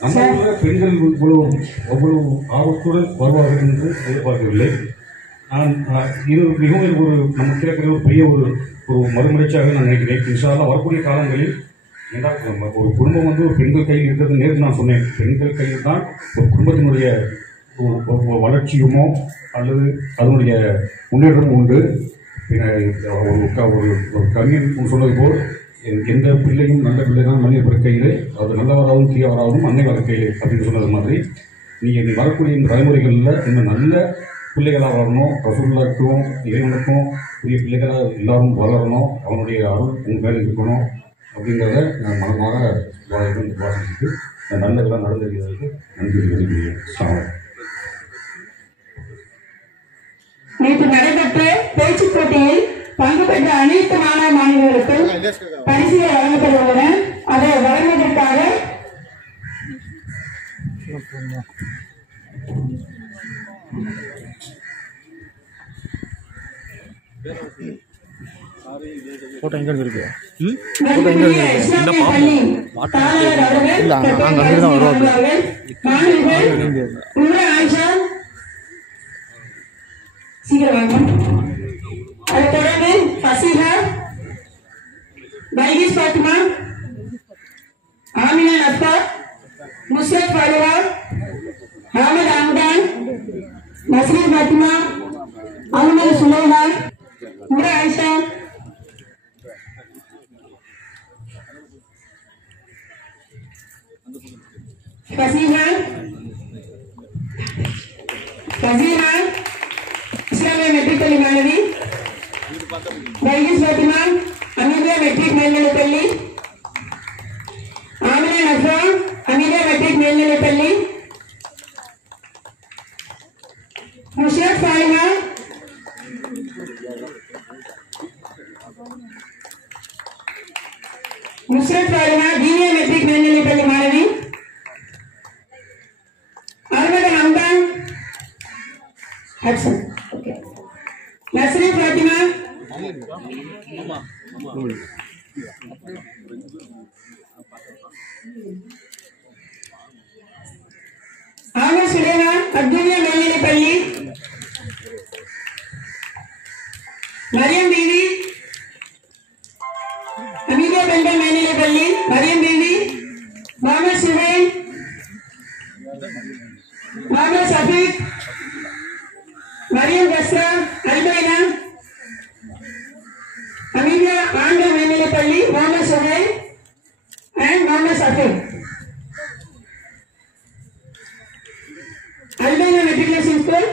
நம்ம ஊரில் பெண்கள் அவ்வளவு ஆர்வத்துடன் வருவார்கள் என்று எதிர்பார்க்கவில்லை. நான் இது மிகவும் ஒரு நம்ம கிழக்கில் ஒரு பெரிய ஒரு மறுமலர்ச்சியாக நான் நினைக்கிறேன். இன்ஷா அல்லாஹ் வரக்கூடிய காலங்களில் ஏன்னா ஒரு குடும்பம் ஒரு பெண்கள் கையில் இருக்கிறது நேற்று நான் சொன்னேன். பெண்கள் கையில் தான் ஒரு குடும்பத்தினுடைய வளர்ச்சியுமோ அல்லது அதனுடைய முன்னேற்றமும் உண்டு. ஒரு கவிஞன் சொன்னது போல் எந்த பிள்ளையும் நல்ல பிள்ளை தான் மனித பிறக்கையிலே அது நல்லவராகவும் தீயவராகவும் அன்னை வளர்க்கையிலே அப்படின்னு சொன்னது மாதிரி நீ வரக்கூடிய இந்த தலைமுறைகளில் இந்த நல்ல பிள்ளைகளாக வரணும், ரசூலுல்லாஹ்வுக்கும் இறைவனுக்கும் பெரிய பிள்ளைகளாக எல்லாரும் வளரணும், அவனுடைய அருள் உங்கள் மேலே இருக்கணும் அப்படிங்கிறத நான் மனமாக வாசிச்சுட்டு நல்லதெல்லாம் நடந்திருக்கிறதுக்கு நன்றி தெரிவிக்கிறேன். நேற்று நடைபெற்ற பேச்சுப் போட்டியில் பங்கு பெற்ற அனைத்து மாணவ மாணவிகளுக்கும் பரிசுகள் வழங்கப்பட உள்ளன. அதை வழங்குவதற்காக அதை தொடர்ந்து ஃபசீஹா, பைகிஸ் ஃபாத்திமா, ஆமினா நஃபார், முஸ்ரத் ஃபாலுவா, அஹமது அம்தான், நஸ்ரீன் ஃபாத்திமா, அஹமது சுலைஹா, நூரா ஆயிஷா, ஃபசீஹா, ஃபசீஹா இஸ்லாமிய மெட்ரிக் பள்ளி மாணவி, பைகிஸ் ஃபாத்திமா அமீதியா மெட்ரிக் மேல்நிலைப் பள்ளி, ஆமினா நஃபா அமீதியா மெட்ரிக் மேல்நிலைப் பள்ளி, முஷ்ரத் ஃபாலிமா, தீனியா மெட்ரிக் மேல்நிலைப் பள்ளி மாணவி, அஹமது அம்தான் ஹட்சன், நஸ்ரீன் ஃபாத்திமா, ஆமர் சுலைமான் அப்துல்லியா மேல்நிலைப் பள்ளி, மரியம் பீவி அமீதியா பெண்கள் மேல்நிலைப் பள்ளி, மரியம் பீவி, முகமது சுஹைல், முகமது சஃபீக், மரியம் கஸ்ரா அல்பைனா அமீதியா ஆண்கள் மேல்நிலைப் பள்ளி, Mohammed Suhail and Mohammed Safeeq. Albaina matriculation school,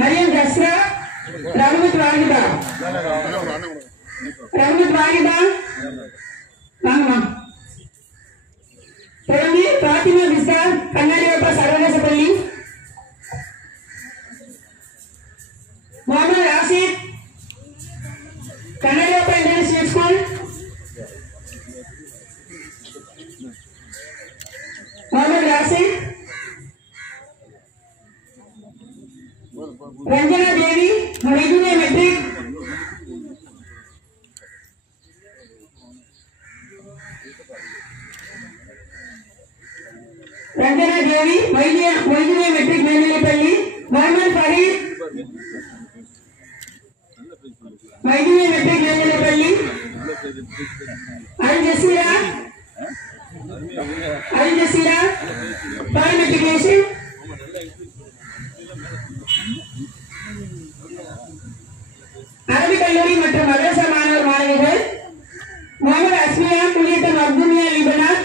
Mariyam Kasra, Rahamath Wahida, Vangamma. தொடர்ந்து பாத்திமா பிஸ்தா கண்ணாடியப்பா சர்வதேச பள்ளி, Mohammed Asif Kannadiyappa international school, Mohammed Asif, Ranjana Devi Mozhidunia matric, Ranjana Devi Mozhidunia matric மேல்நிலைப் பள்ளி, முகமது ஃபரீத் மொழிதுனியா மெட்ரிக் மேல்நிலைப் பள்ளி, அல் ஜசீரா பால் மெட்ரிகுலேஷன், அரபிக் கல்லூரி மற்றும் மதரசா மாணவர் மாணவிகள், முகமது அஸ்மியா குலியத் மக்தூமியா லிபனான்,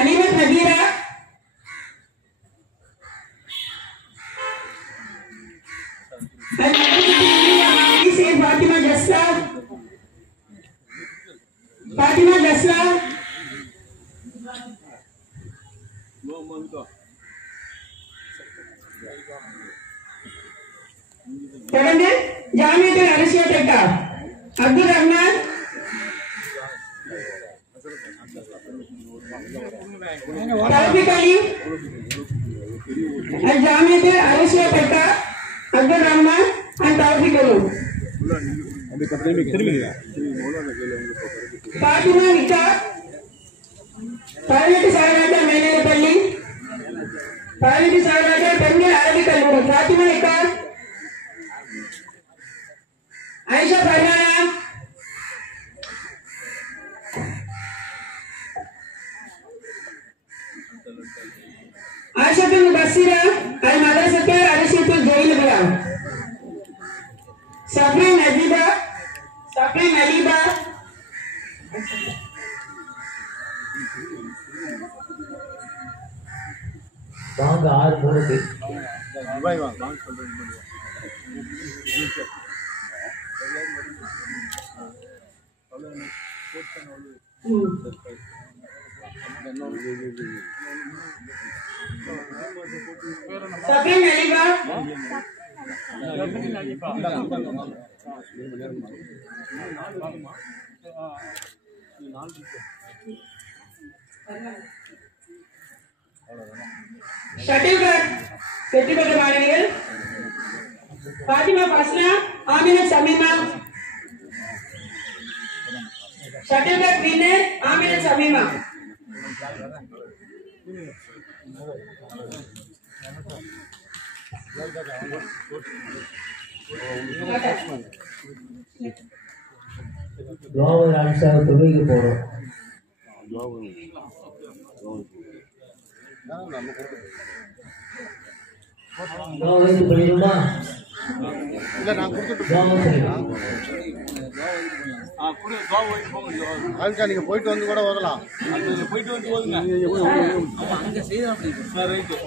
அலிமத் நபீரா, फातिमा जसला, தொடர்ந்து ஜாமியத்துல் அரசியா டெக்கா அப்துல் ரஹ்மான், தௌஃபீக் அலி, ஜாமியத்துல் அரசியா டெக்கா அப்துல் ரஹ்மான் and தௌஃபீக் அலி, பாத்திமா நிக்கா 18 சாரநாதர் மேல்நிலைப் பள்ளி, 18 சாரநாதர் பெண்கள் அரபிக் கல்லூரி, பாத்திமா நிக்கா, आयशा फरहाना, आयशा बिन मुबस्सिरा अल मदरसा अरशियतुल जलीलिया, सफरीन नलीबा, வாங்க 6-3க்கு. Safin Aliba. Shuttlecock. Shuttlecock மாணவிகள் பாத்திமா பாஸ்னா, ஆமினா சமீமா. Shuttlecock winner Amina Sameema. துவாவை அனுசார தொழுகைக்கு போறோம். துவாவை பண்ணிடுமா? இல்ல நான் கொடுத்துட்டு அதுக்கா நீங்க போயிட்டு வந்து கூட ஓதலாம். போயிட்டு வந்து ஓதுங்க.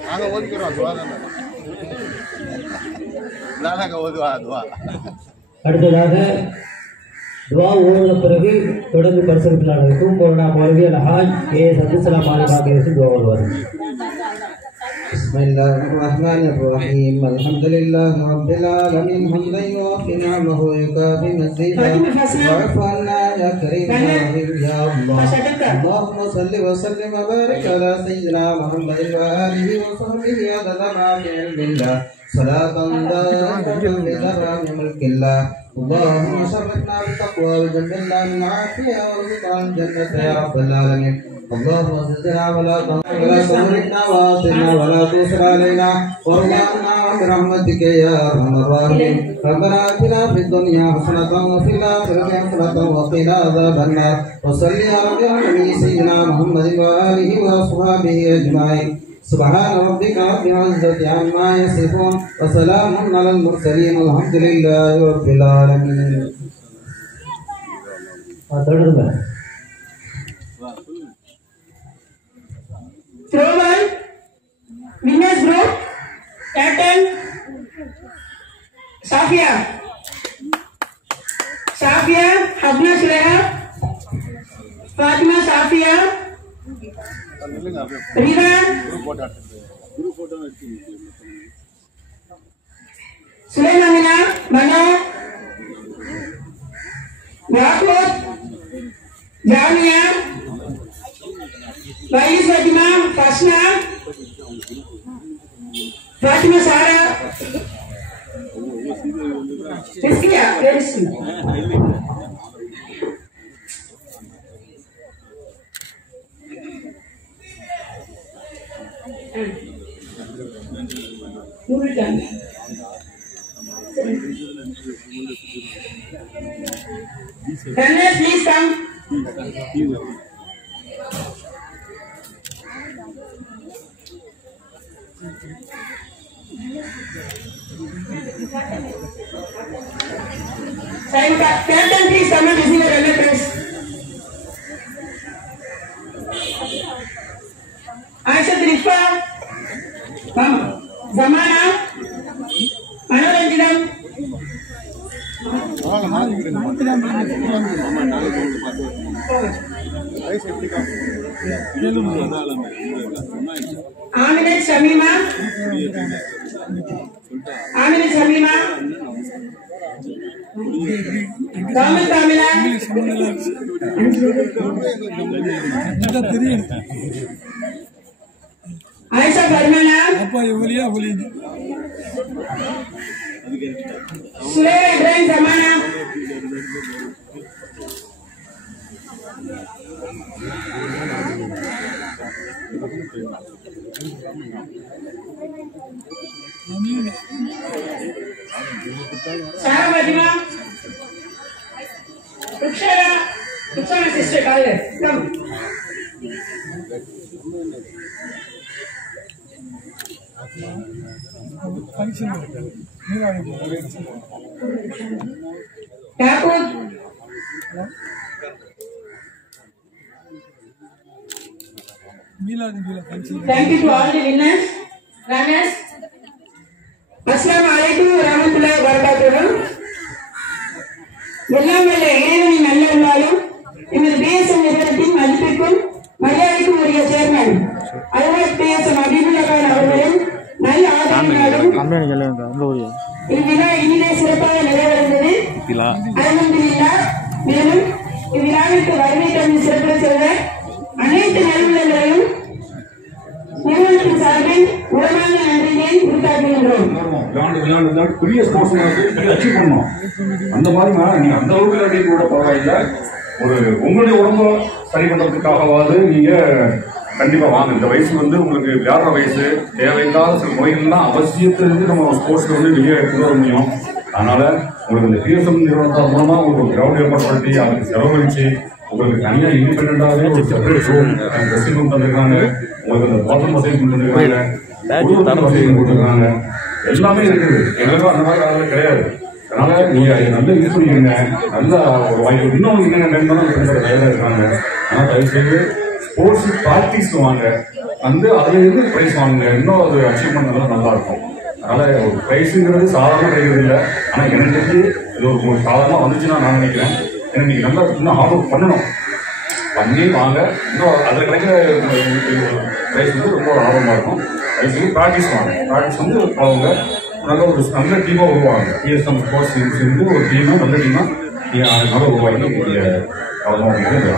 நாங்க ஓதிக்கிறோம். துவா தானே. நாங்க ஓதுவா துவா. அடுத்ததாக துவா ஓதுன பிறகு தொடர்ந்து பரிசீலிப்பில் நடக்கும். மௌலானா மௌலவி அல்ஹாஜ் ஏ அப்துல் மாலிபாகிற்கு துவா ஓதுவார். بسم الله الرحمن الرحيم الحمد لله رب العالمين حمدا يوافي نعمه ويكافي مزيدا واعف عنا يا كريم يا رحيم يا الله اللهم صل وسلم وبارك على سيدنا محمد وآله وصحبه عدد ما في علم الله صلاة دائمة بدوام ملك الله اللهم شرفنا بالتقوى وجملنا بالعافية وارزقنا الجنة يا رب العالمين اللهم زدنا ولا تمرنا واصلنا ولا تؤثر علينا وارحمنا برحمتك يا ارحم الراحمين ربنا اتنا في الدنيا حسنة وفي الآخرة حسنة وقنا عذاب النار وصل يا رب على سيدنا محمد وآله وأصحابه أجمعين سبحان ربك رب العزة عما يصفون وسلام على المرسلين والحمد لله رب العالمين. Thrower, winners group, captain, Safia, Habna Suleha, Fatima Safia, Riva, Sulaimanina, Mano, Yaqub, Jamia, Bailis Fatima, Fasna, Fatima Sarah, Rizkia, where is she? You will done. Runners, please come. Captain, please come and receive a runner, please. Aisha Trifa, come. Zamana, Manoranjanam. Aminat Shamima, Damat Kamila, Aisha Farmana, Suraya Ibrahim Zamana, Sarah Fatima, Rukhsana sister, come. Kaput. Thank you to all the winners. Ramesh. அஸ்ஸலாமு அலைக்கும் வரஹ்மத்துல்லாஹி வபரகாத்துஹு. எல்லாம் வல்ல இறைவனின் நல்லருளாலும் எமது BSM நிறுவனத்தின் மதிப்பிற்கும் மரியாதைக்கும் உரிய சேர்மன் அல்ஹாஜ் பிஎஸ்எம் ஹபீபுல்லாஹ் கான் அவர்களின் நல்ல ஆதரவினாலும் இவ்விழா இனிதே சிறப்பாக நிறைவடைந்தது. அல்ஹம்துலில்லாஹ். மேலும் இவ்விழாவிற்கு வருகை தந்து சிறப்புற செய்த அனைத்து நல்லுள்ளங்களையும் நிறுவனத்தின் சார்பில் உளமார்ந்த நன்றியை உரித்தாக்குகின்றோம். பெரிய ஸ்போர்ட்ஸ் பெரிய அச்சீவ் பண்ணணும். அந்த மாதிரி நீங்க அந்த அளவுக்கு இல்லாட்டி கூட பரவாயில்ல. ஒரு உங்களுடைய உடம்ப சரி பண்றதுக்காகவாது நீங்க கண்டிப்பா வாங்க. இந்த வயசு உங்களுக்கு விளையாடுற வயசு. தேவையில்லாத சில முறைகள்லாம் அவசியத்திலிருந்து நம்ம ஸ்போர்ட்ஸ்ல வெளியே எடுத்துட்டு வர முடியும். அதனால உங்களுக்கு இந்த பிஎஸ்எம் நிறுவனத்தின் மூலமா உங்களுக்கு கிரவுண்ட் ஏற்பாடு பண்ணி அதுக்கு செலவழிச்சு உங்களுக்கு தனியா இண்டிபெண்டாவே ஒரு செப்பரேட் ரூம் ட்ரெஸ்ஸிங் ரூம் தந்திருக்காங்க. உங்களுக்கு அந்த பாத்ரூம் வசதி கொடுத்துருக்காங்க. எல்லாமே இருக்குது. எங்களுக்கும் அந்த மாதிரி அதெல்லாம் கிடையாது. அதனால நீங்க நல்ல யூஸ் பண்ணிக்கோங்க. நல்ல ஒரு வாய்ப்பு. இன்னும் என்னென்ன தயாரா இருக்காங்க. ஆனால் தயவுசெய்து ஸ்போர்ட்ஸ் ப்ராக்டிஸ் வாங்க. அதுல இருந்து பிரைஸ் வாங்குங்க. இன்னும் ஒரு அச்சீவ்மெண்ட் நல்லா இருக்கும். அதனால ஒரு பிரைஸுங்கிறது சாதாரண கிடைக்கிறது இல்லை. ஆனா எனக்கு இது ஒரு சாதாரணமா வந்துச்சுன்னா நான் நினைக்கிறேன். ஏன்னா நீங்க நல்லா இன்னும் ஹார்ட் ஒர்க் பண்ணி வாங்க. இன்னும் அதில் கிடைக்கிற பிரைஸ் ரொம்ப ஆர்வமா இருக்கும். அதுக்கு ப்ராக்டிஸ் வாங்க. ப்ராக்டிஸ் அவங்க நல்ல ஒரு நல்ல டீமா உருவாங்க. பிஎஸ்எம் ஸ்போர்ட்ஸ் சேர்ந்து ஒரு டீமா நல்ல டீமா நல்லா உருவாக்கி நல்லது.